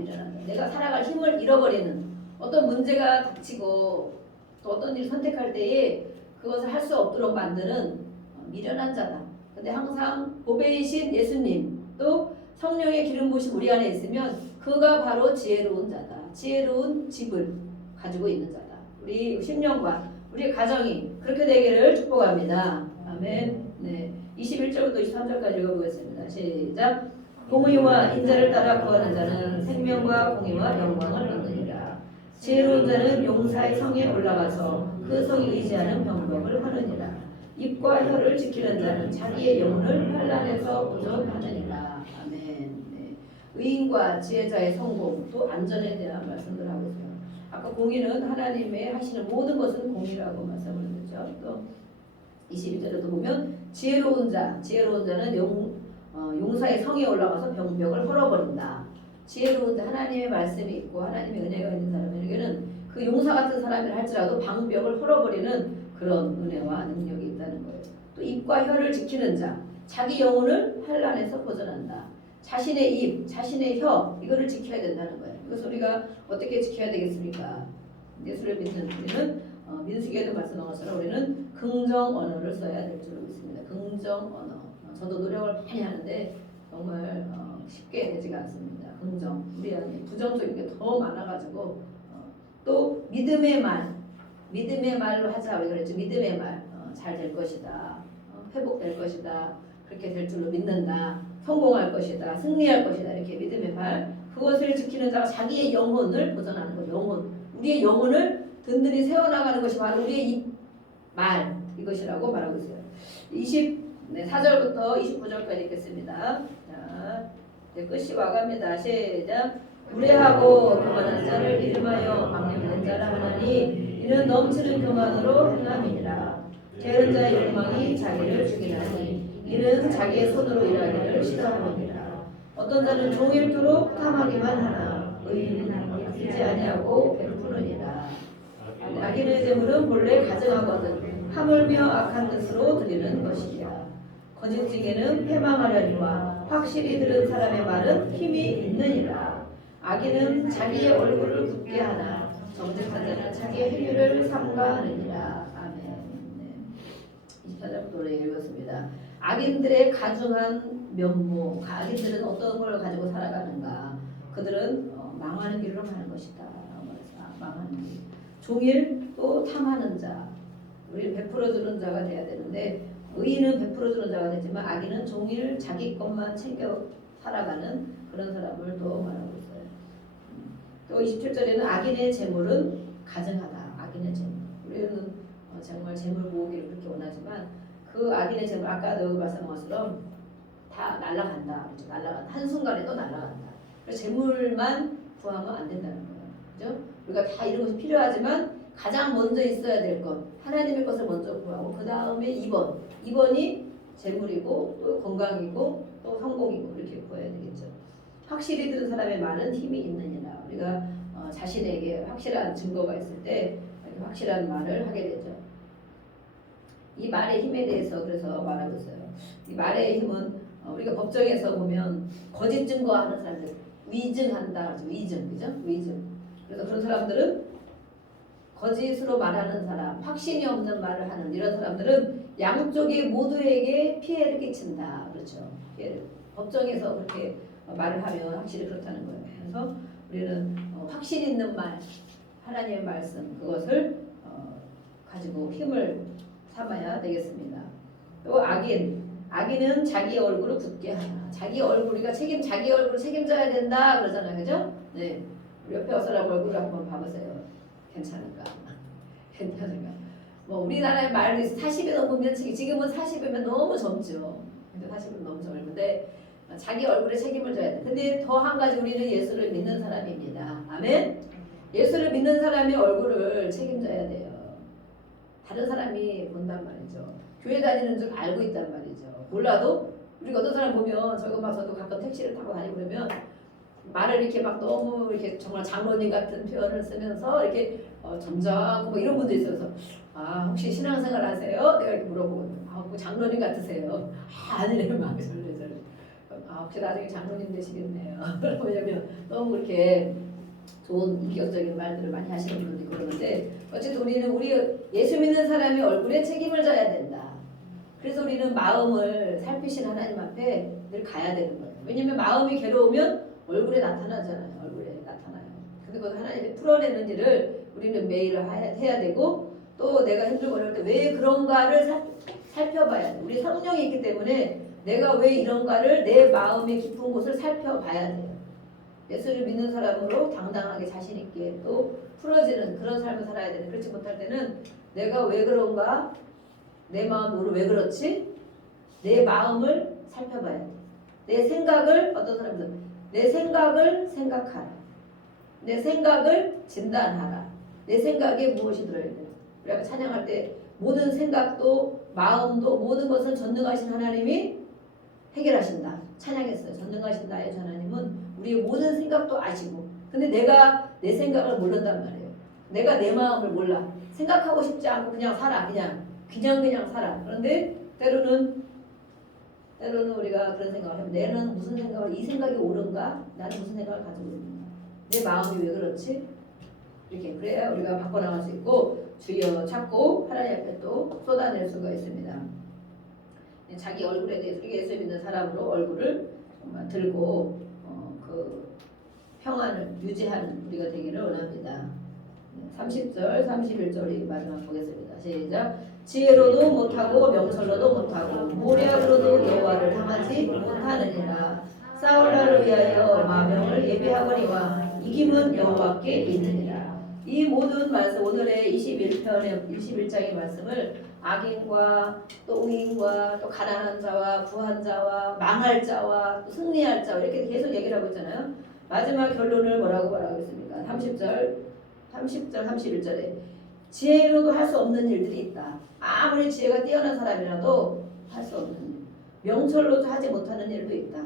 내가 살아갈 힘을 잃어버리는 어떤 문제가 닥치고 또 어떤 일을 선택할 때에 그것을 할 수 없도록 만드는 미련한 자다. 근데 항상 보배이신 예수님 또 성령의 기름 부으심 우리 안에 있으면 그가 바로 지혜로운 자다. 지혜로운 집을 가지고 있는 자다. 우리 심령과 우리 가정이 그렇게 되기를 축복합니다. 아멘. 네, 21절부터 23절까지 읽어보겠습니다. 시작. 공의와 인자를 따라 구하는 자는 생명과 공의와 영광을 얻느니라. 지혜로운 자는 용사의 성에 올라가서 그 성에 의지하는 병법을 하느니라. 입과 혀를 지키는 자는 자기의 영혼을 환난에서 보존하느니라. 아멘. 네. 의인과 지혜자의 성공 또 안전에 대한 말씀을 하고 있어요. 아까 공의는 하나님의 하시는 모든 것은 공의라고 말씀을 드렸죠. 또 22절에도 보면 지혜로운 자는 용사의 성에 올라가서 병벽을 헐어버린다. 지혜로운 자, 하나님의 말씀이 있고 하나님의 은혜가 있는 사람에게는 그 용사 같은 사람이라 할지라도 방벽을 헐어버리는 그런 은혜와 능력이 있다는 거예요. 또 입과 혀를 지키는 자, 자기 영혼을 환난에서 보존한다. 자신의 입, 자신의 혀, 이거를 지켜야 된다는 거예요. 그래서 우리가 어떻게 지켜야 되겠습니까? 예수를 믿는 우리는 민수기에도 말씀한 것처럼 우리는 긍정 언어를 써야 될 줄 믿습니다. 긍정 언어. 저도 노력을 많이 하는데 정말 쉽게 되지가 않습니다. 긍정. 우리 안에 부정적인 게 더 많아가지고 또 믿음의 말로 하자. 우리가 그랬죠. 믿음의 말. 잘 될 것이다. 회복될 것이다. 그렇게 될 줄로 믿는다. 성공할 것이다. 승리할 것이다. 이렇게 믿음의 말. 그것을 지키는 자가 자기의 영혼을 보존하는 것. 영혼. 우리의 영혼을 든든히 세워나가는 것이 바로 우리의 말. 이것이라고 말하고 있어요. 4절부터 29절까지 읽겠습니다. 자, 이제 끝이 와갑니다. 시작. 무례하고 교만한 자를 이름하여 방임된 자라 하나니 이는 넘치는 교만으로 행함이니라. 게으른 자의 욕망이 자기를 죽이나니 이는 자기의 손으로 일하기를 싫어하느니라. 어떤 자는 종일토록 탐하기만 하나 의인은 아끼지 아니하고 베푸느니라. 악인의 재물은 본래 가증하거든 하물며 악한 뜻으로 드리는 것이라. 거짓 징계는 패망하려니와 확실히 들은 사람의 말은 힘이 있느니라. 악인은 자기의 얼굴을 굳게 하나 정직한 자는 자기의 행위를 삼가하느니라. 아멘. 네. 24절부터 읽었습니다. 악인들의 가증한 면모, 악인들은 어떤 걸 가지고 살아가는가? 그들은 망하는 길로 가는 것이다. 망하는 길. 종일 또 탐하는 자. 우리는 베풀어주는 자가 돼야 되는데 의인은 베풀어주는 자가 되지만 악인은 종일 자기 것만 챙겨 살아가는 그런 사람을 또 말하고 있어요. 또 27절에는 악인의 재물은 가증하다. 악인의 재물. 우리는 정말 재물 모으기를 그렇게 원하지만 그 악인의 재물 아까도 말씀한 것처럼 다 날아간다. 그렇죠? 날아간다. 한순간에 또 날아간다. 그래서 재물만 구하면 안 된다는 거예요. 그죠? 우리가 다 이런 것이 필요하지만 가장 먼저 있어야 될 것, 하나님의 것을 먼저 구하고 그 다음에 2번이 재물이고 또 건강이고 또 성공이고 이렇게 구해야 되겠죠. 확실히 들은 사람의 말은 힘이 있느니라. 우리가 자신에게 확실한 증거가 있을 때 확실한 말을 하게 되죠. 이 말의 힘에 대해서 그래서 말하고 있어요. 이 말의 힘은 우리가 법정에서 보면 거짓 증거하는 사람들 위증한다. 위증, 그죠? 위증. 그래서 그런 사람들은 거짓으로 말하는 사람, 확신이 없는 말을 하는 이런 사람들은 양쪽의 모두에게 피해를 끼친다. 그렇죠? 법정에서 그렇게 말을 하면 확실히 그렇다는 거예요. 그래서 우리는 확신 있는 말, 하나님의 말씀 그것을 가지고 힘을 삼아야 되겠습니다. 또 악인은 자기 얼굴을 굳게 하나. 자기 얼굴, 우리가 자기 얼굴을 책임져야 된다 그러잖아요. 그죠? 네. 우리 옆에 사람 얼굴을 한번 봐보세요. 괜찮을까? 괜찮을까? 뭐 우리나라의 말도 있어. 40이 넘으면 지금은 40이면 너무 젊죠. 근데 40은 너무 젊은데 자기 얼굴에 책임을 져야 돼. 근데 더 한 가지 우리는 예수를 믿는 사람입니다. 아멘. 예수를 믿는 사람의 얼굴을 책임져야 돼요. 다른 사람이 본단 말이죠. 교회 다니는 줄 알고 있단 말이죠. 몰라도 우리가 어떤 사람 보면 저도 가끔 택시를 타고 다니고 그러면 말을 이렇게 막 너무 이렇게 정말 장로님 같은 표현을 쓰면서 이렇게 점잖고 뭐 이런 분도 있어서 혹시 신앙생활 하세요? 내가 이렇게 물어보거든요. 뭐 장로님 같으세요? 아니래요. 막 저래. 혹시 나중에 장로님 되시겠네요. 왜냐면 너무 그렇게 좋은 인격적인 말들을 많이 하시는 분들이 그러는데 어쨌든 우리 예수 믿는 사람의 얼굴에 책임을 져야 된다. 그래서 우리는 마음을 살피신 하나님 앞에 늘 가야 되는 거예요. 왜냐면 마음이 괴로우면 얼굴에 나타나잖아요. 얼굴에 나타나요. 근데 그 하나님이 풀어내는 일을 우리는 매일 해야 되고 또 내가 힘들고 그럴 때 왜 그런가를 살펴봐야 돼. 우리 성령이 있기 때문에 내가 왜 이런가를 내 마음의 깊은 곳을 살펴봐야 돼요. 예수를 믿는 사람으로 당당하게 자신 있게 또 풀어지는 그런 삶을 살아야 되는. 그렇지 못할 때는 내가 왜 그런가, 내 마음으로 왜 그렇지, 내 마음을 살펴봐야 돼. 내 생각을 어떤 사람들은 내 생각을 생각하라. 내 생각을 진단하라. 내 생각에 무엇이 들어야 돼. 우리가 찬양할 때 모든 생각도 마음도 모든 것을 전능하신 하나님이 해결하신다. 찬양했어요. 전능하신 나의 하나님은 우리의 모든 생각도 아시고 근데 내가 내 생각을 모른단 말이에요. 내가 내 마음을 몰라. 생각하고 싶지 않고 그냥 살아. 그냥 살아. 그런데 때로는 우리가 그런 생각을 하면 내는 무슨 생각을 이 생각이 옳은가? 나는 무슨 생각을 가지고 있는가? 내 마음이 왜 그렇지? 이렇게 그래야 우리가 바꿔나갈 수 있고 주여 찾고 하나님 앞에 또 쏟아낼 수가 있습니다. 자기 얼굴에 대해서 예수 믿는 사람으로 얼굴을 정말 들고 그 평안을 유지하는 우리가 되기를 원합니다. 30절, 31절이 마지막 보겠습니다. 시작. 지혜로도 못하고 명철로도 못하고 모략으로도 여호와를 당하지 못하느니라. 싸울나를 위하여 마병을 예비하거니와 이김은 여호와께 있느니라. 이 모든 말씀 오늘의 21장의 말씀을 악인과 또 의인과 또 가난한 자와 부한 자와 망할 자와 또 승리할 자와 이렇게 계속 얘기를 하고 있잖아요. 마지막 결론을 뭐라고 말하고 있습니까? 30절, 31절에 지혜로도 할 수 없는 일들이 있다. 아무리 지혜가 뛰어난 사람이라도 할 수 없는 일. 명철로도 하지 못하는 일도 있다.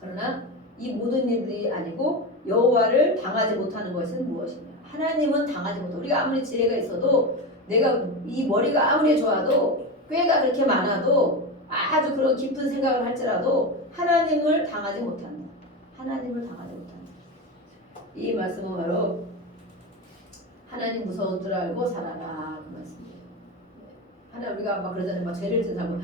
그러나 이 모든 일들이 아니고 여호와를 당하지 못하는 것은 무엇이냐? 하나님은 당하지 못하고 우리가 아무리 지혜가 있어도 내가 이 머리가 아무리 좋아도 꾀가 그렇게 많아도 아주 그런 깊은 생각을 할지라도 하나님을 당하지 못한다. 하나님을 당하지 못한다. 이 말씀은 바로 하나님 무서운 줄 알고 살아라 그 말씀이에요. 하나 우리가 막 그러잖아요. 막 죄를 지은 사람은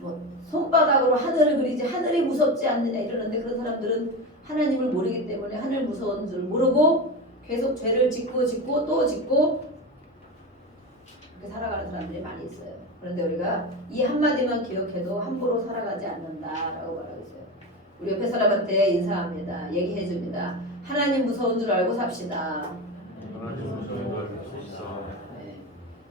뭐 손바닥으로 하늘을 그리지 하늘이 무섭지 않느냐 이러는데 그런 사람들은 하나님을 모르기 때문에 하늘 무서운 줄 모르고 계속 죄를 짓고 또 짓고 그렇게 살아가는 사람들이 많이 있어요. 그런데 우리가 이 한마디만 기억해도 함부로 살아가지 않는다라고 말하고 있어요. 우리 옆에 사람한테 인사합니다. 얘기해 줍니다. 하나님 무서운 줄 알고 삽시다. 네.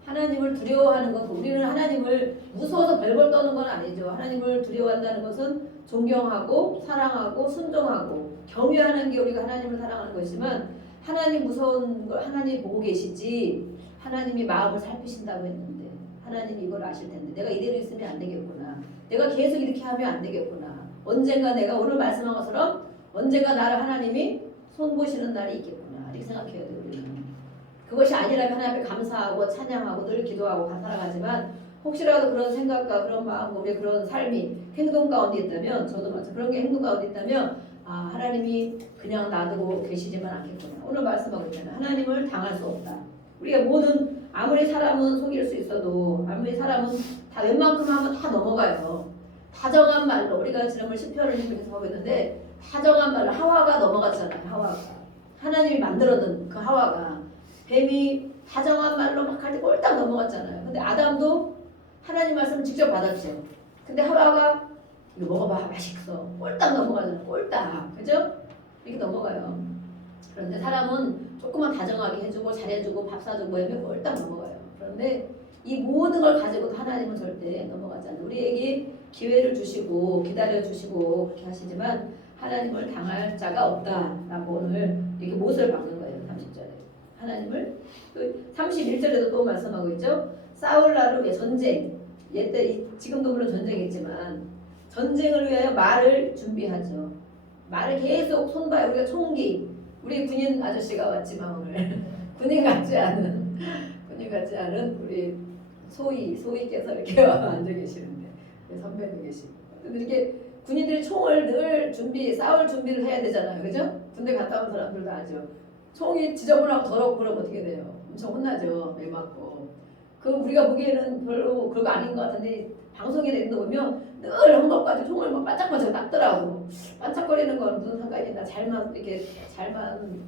하나님을 두려워하는 것, 우리는 하나님을 무서워서 별걸 떠는 건 아니죠. 하나님을 두려워한다는 것은 존경하고 사랑하고 순종하고 경외하는 게 우리가 하나님을 사랑하는 것이지만 하나님 무서운 걸 하나님 보고 계시지 하나님이 마음을 살피신다고 했는데 하나님이 이걸 아실 텐데 내가 이대로 있으면 안 되겠구나. 내가 계속 이렇게 하면 안 되겠구나. 언젠가 내가 오늘 말씀한 것처럼 언젠가 나를 하나님이 손보시는 날이 있겠구나. 이렇게 생각해야 돼요. 우리는. 그것이 아니라면 하나님 앞에 감사하고 찬양하고 늘 기도하고 살아가지만 혹시라도 그런 생각과 그런 마음과 우리의 그런 삶이 행동 가운데 있다면 저도 마찬가지 그런 게 행동 가운데 있다면 하나님이 그냥 놔두고 계시지만 않겠구나. 오늘 말씀하고 있잖아요. 하나님을 당할 수 없다. 우리가 모든 아무리 사람은 속일 수 있어도 아무리 사람은 다 웬만큼 하면 다 넘어가요. 다정한 말로 우리가 지난번 시편을 계속 하고 있는데 다정한 말로 하와가 넘어갔잖아요. 하와가 하나님이 만들어둔 그 하와가 뱀이 다정한 말로 막 할 때 꼴딱 넘어갔잖아요. 근데 아담도 하나님 말씀을 직접 받았죠. 근데 하와가 이거 먹어봐 맛있어 꼴딱 넘어가잖아요. 꼴딱 그죠? 이렇게 넘어가요. 그런데 사람은 조금만 다정하게 해주고 잘해주고 밥 사주고 하면 꼴딱 넘어가요. 그런데 이 모든 걸 가지고도 하나님은 절대 넘어가지 않아요. 우리에게 기회를 주시고 기다려주시고 그렇게 하시지만 하나님을 당할 자가 없다라고 오늘 이렇게 못을 박는 거예요. 30절에 하나님을 31절에도 또 말씀하고 있죠. 싸울 날을 위해 전쟁 지금도 물론 전쟁이지만 전쟁을 위하여 말을 준비하죠. 말을 계속 손봐요. 우리가 총기 우리 군인 아저씨가 왔지만 오늘 군인 같지 않은 우리 소위께서 이렇게 앉아 계시는데 선배도 계시고 이렇게 군인들이 총을 늘 싸울 준비를 해야 되잖아요. 그죠? 군대 갔다 온 사람들도 아죠. 총이 지저분하고 더럽고 그러면 어떻게 돼요? 엄청 혼나죠. 매 맞고. 우리가 보기에는 별로 그런 거 아닌 것 같은데 방송에 내는 거 보면 늘 한 것 가지고 총을 막 반짝반짝 닦더라고. 반짝거리는 건 무슨 상관이 있나? 잘만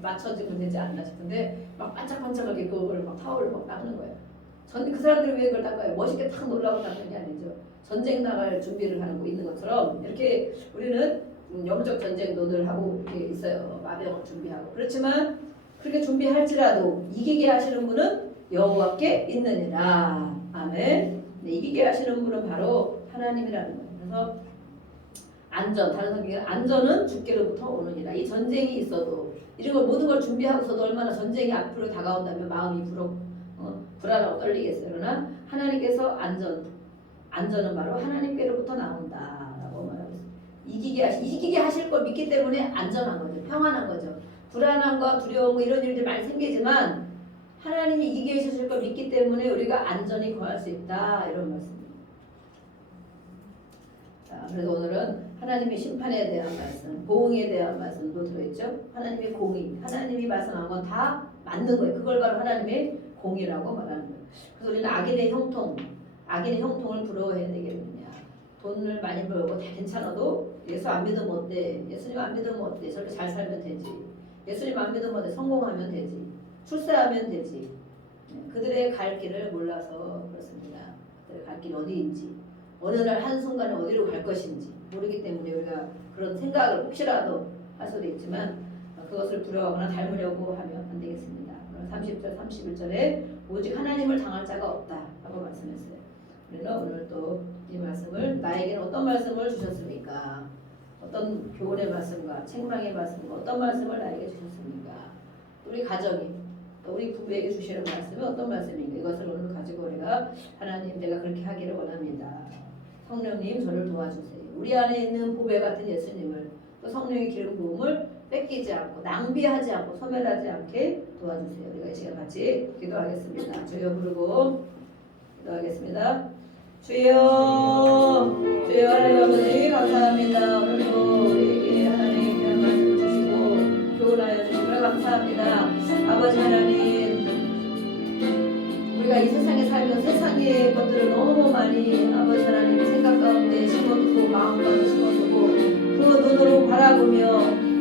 맞춰지면 되지 않나 싶은데 막 반짝반짝하게 그걸 막 타올을 막 닦는 거예요. 그 사람들이 왜 그걸 닦아요? 멋있게 탁 놀라고 닦는 게 아니죠. 전쟁 나갈 준비를 하고 있는 것처럼 이렇게 우리는 영적 전쟁도 늘 하고 이렇게 있어요. 마병을 준비하고. 그렇지만 그렇게 준비할지라도 이기게 하시는 분은 여호와께 있느니라. 아멘. 네, 이기게 하시는 분은 바로 하나님이라는 거예요. 그래서 다른 성경에 안전은 주께로부터 오느니라. 이 전쟁이 있어도 이런 걸 모든 걸 준비하고서도 얼마나 전쟁이 앞으로 다가온다면 마음이 불안하고 떨리겠어요. 그러나 하나님께서 안전은 바로 하나님께로부터 나온다라고 말하고 있어요. 이기게 하실 걸 믿기 때문에 안전한 거죠. 평안한 거죠. 불안함과 두려움 이런 일들이 많이 생기지만 하나님이 이기게 하실 걸 믿기 때문에 우리가 안전히 거할 수 있다 이런 말씀입니다. 자, 그래서 오늘은 하나님의 심판에 대한 말씀, 공의에 대한 말씀도 들어있죠. 하나님의 공의, 하나님이 말씀한 건 다 맞는 거예요. 그걸 바로 하나님의 공의라고 말하는 거예요. 그래서 우리는 악인의 형통을 부러워해야 되겠느냐. 돈을 많이 벌고 다 괜찮아도 예수 안 믿으면 어때? 예수님 안 믿으면 어때? 저렇게 잘 살면 되지. 예수님 안 믿으면 어때? 성공하면 되지. 출세하면 되지. 그들의 갈 길을 몰라서 그렇습니다. 그들의 갈 길이 어디인지, 어느 날 한순간에 어디로 갈 것인지 모르기 때문에 우리가 그런 생각을 혹시라도 할 수도 있지만 그것을 부러워하거나 닮으려고 하면 안 되겠습니다. 30절, 31절에 오직 하나님을 당할 자가 없다 라고 말씀했어요. 우리는 오늘 또 이 말씀을 나에게는 어떤 말씀을 주셨습니까? 어떤 교훈의 말씀과 책망의 말씀과 어떤 말씀을 나에게 주셨습니까? 우리 가정이 또 우리 부부에게 주시는 말씀은 어떤 말씀인가? 이것을 오늘 가지고 우리가 하나님 내가 그렇게 하기를 원합니다. 성령님 저를 도와주세요. 우리 안에 있는 보배 같은 예수님을 또 성령의 기름 부음을 뺏기지 않고 낭비하지 않고 소멸하지 않게 도와주세요. 우리가 이 시간 같이 기도하겠습니다. 주여 부르고 기도하겠습니다. 주여 주여 하나님 아버지 감사합니다. 오늘도 우리에게 하나님 귀한 말씀을 주시고 교훈하여 주시므로 감사합니다. 아버지 하나님 우리가 이 세상에 살면 세상의 것들을 너무 많이 아버지 하나님 생각 가운데 심어두고 마음 가운데 심어두고 그 눈으로 바라보며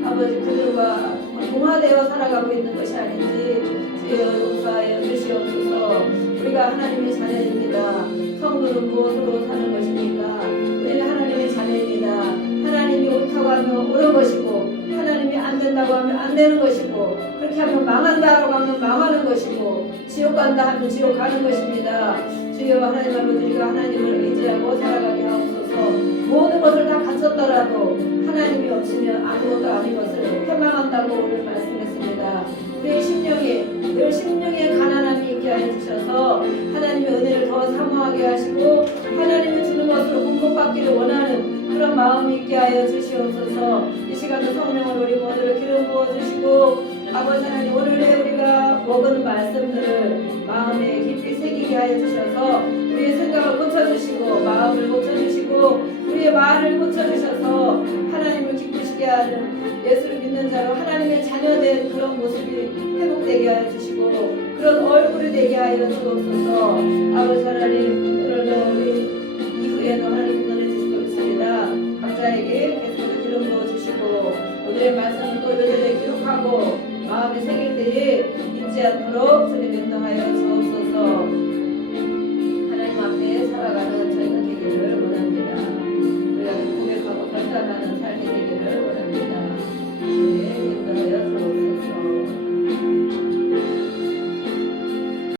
아버지 그들과 동화되어 살아가고 있는 것이 아닌지 주여 용서하여 주시옵소서. 우리가 하나님의 자녀입니다. 성도는 무엇으로 사는 것입니까? 우리는 하나님의 자녀입니다. 하나님이 옳다고 하면 옳은 것이고 하나님이 안 된다고 하면 안 되는 것이고 그렇게 하면 망한다라고 하면 망하는 것이고 지옥 간다 하면 지옥 가는 것입니다. 주여 하나님 아버지 우리가 하나님을 의지하고 살아가게 하옵소서. 모든 것을 다 갖췄더라도 하나님이 없으면 아무것도 아닌 것을 회망한다고 오늘 말씀했습니다. 우리의 심령에 가난함이 있게 하여 주셔서 하나님의 은혜를 더 사모하게 하시고 하나님이 주는 것으로 공급받기를 원하는 그런 마음이 있게 하여 주시옵소서. 이 시간도 성령을 우리 모두를 기름 부어주시고 아버지 하나님 오늘의 우리가 먹은 말씀들을 마음에 깊이 새기게 하여 주셔서 우리의 생각을 고쳐주시고 마음을 고쳐주시고 우리의 말을 고쳐주셔서 하나님을 기쁘시게 하는 예수를 믿는 자로 하나님의 자녀된 그런 모습이 회복되게 하여 주시고 그런 얼굴이 되게 하여 주옵소서. 아버지 하나님 오늘도 우리 이후에도 하나님 은혜 주시고 있습니다. 각자에게 계속 기름 부어주시고 오늘의 말씀을 또 이들에게 기록하고 마음에 새길 때에 잊지 않도록 주님의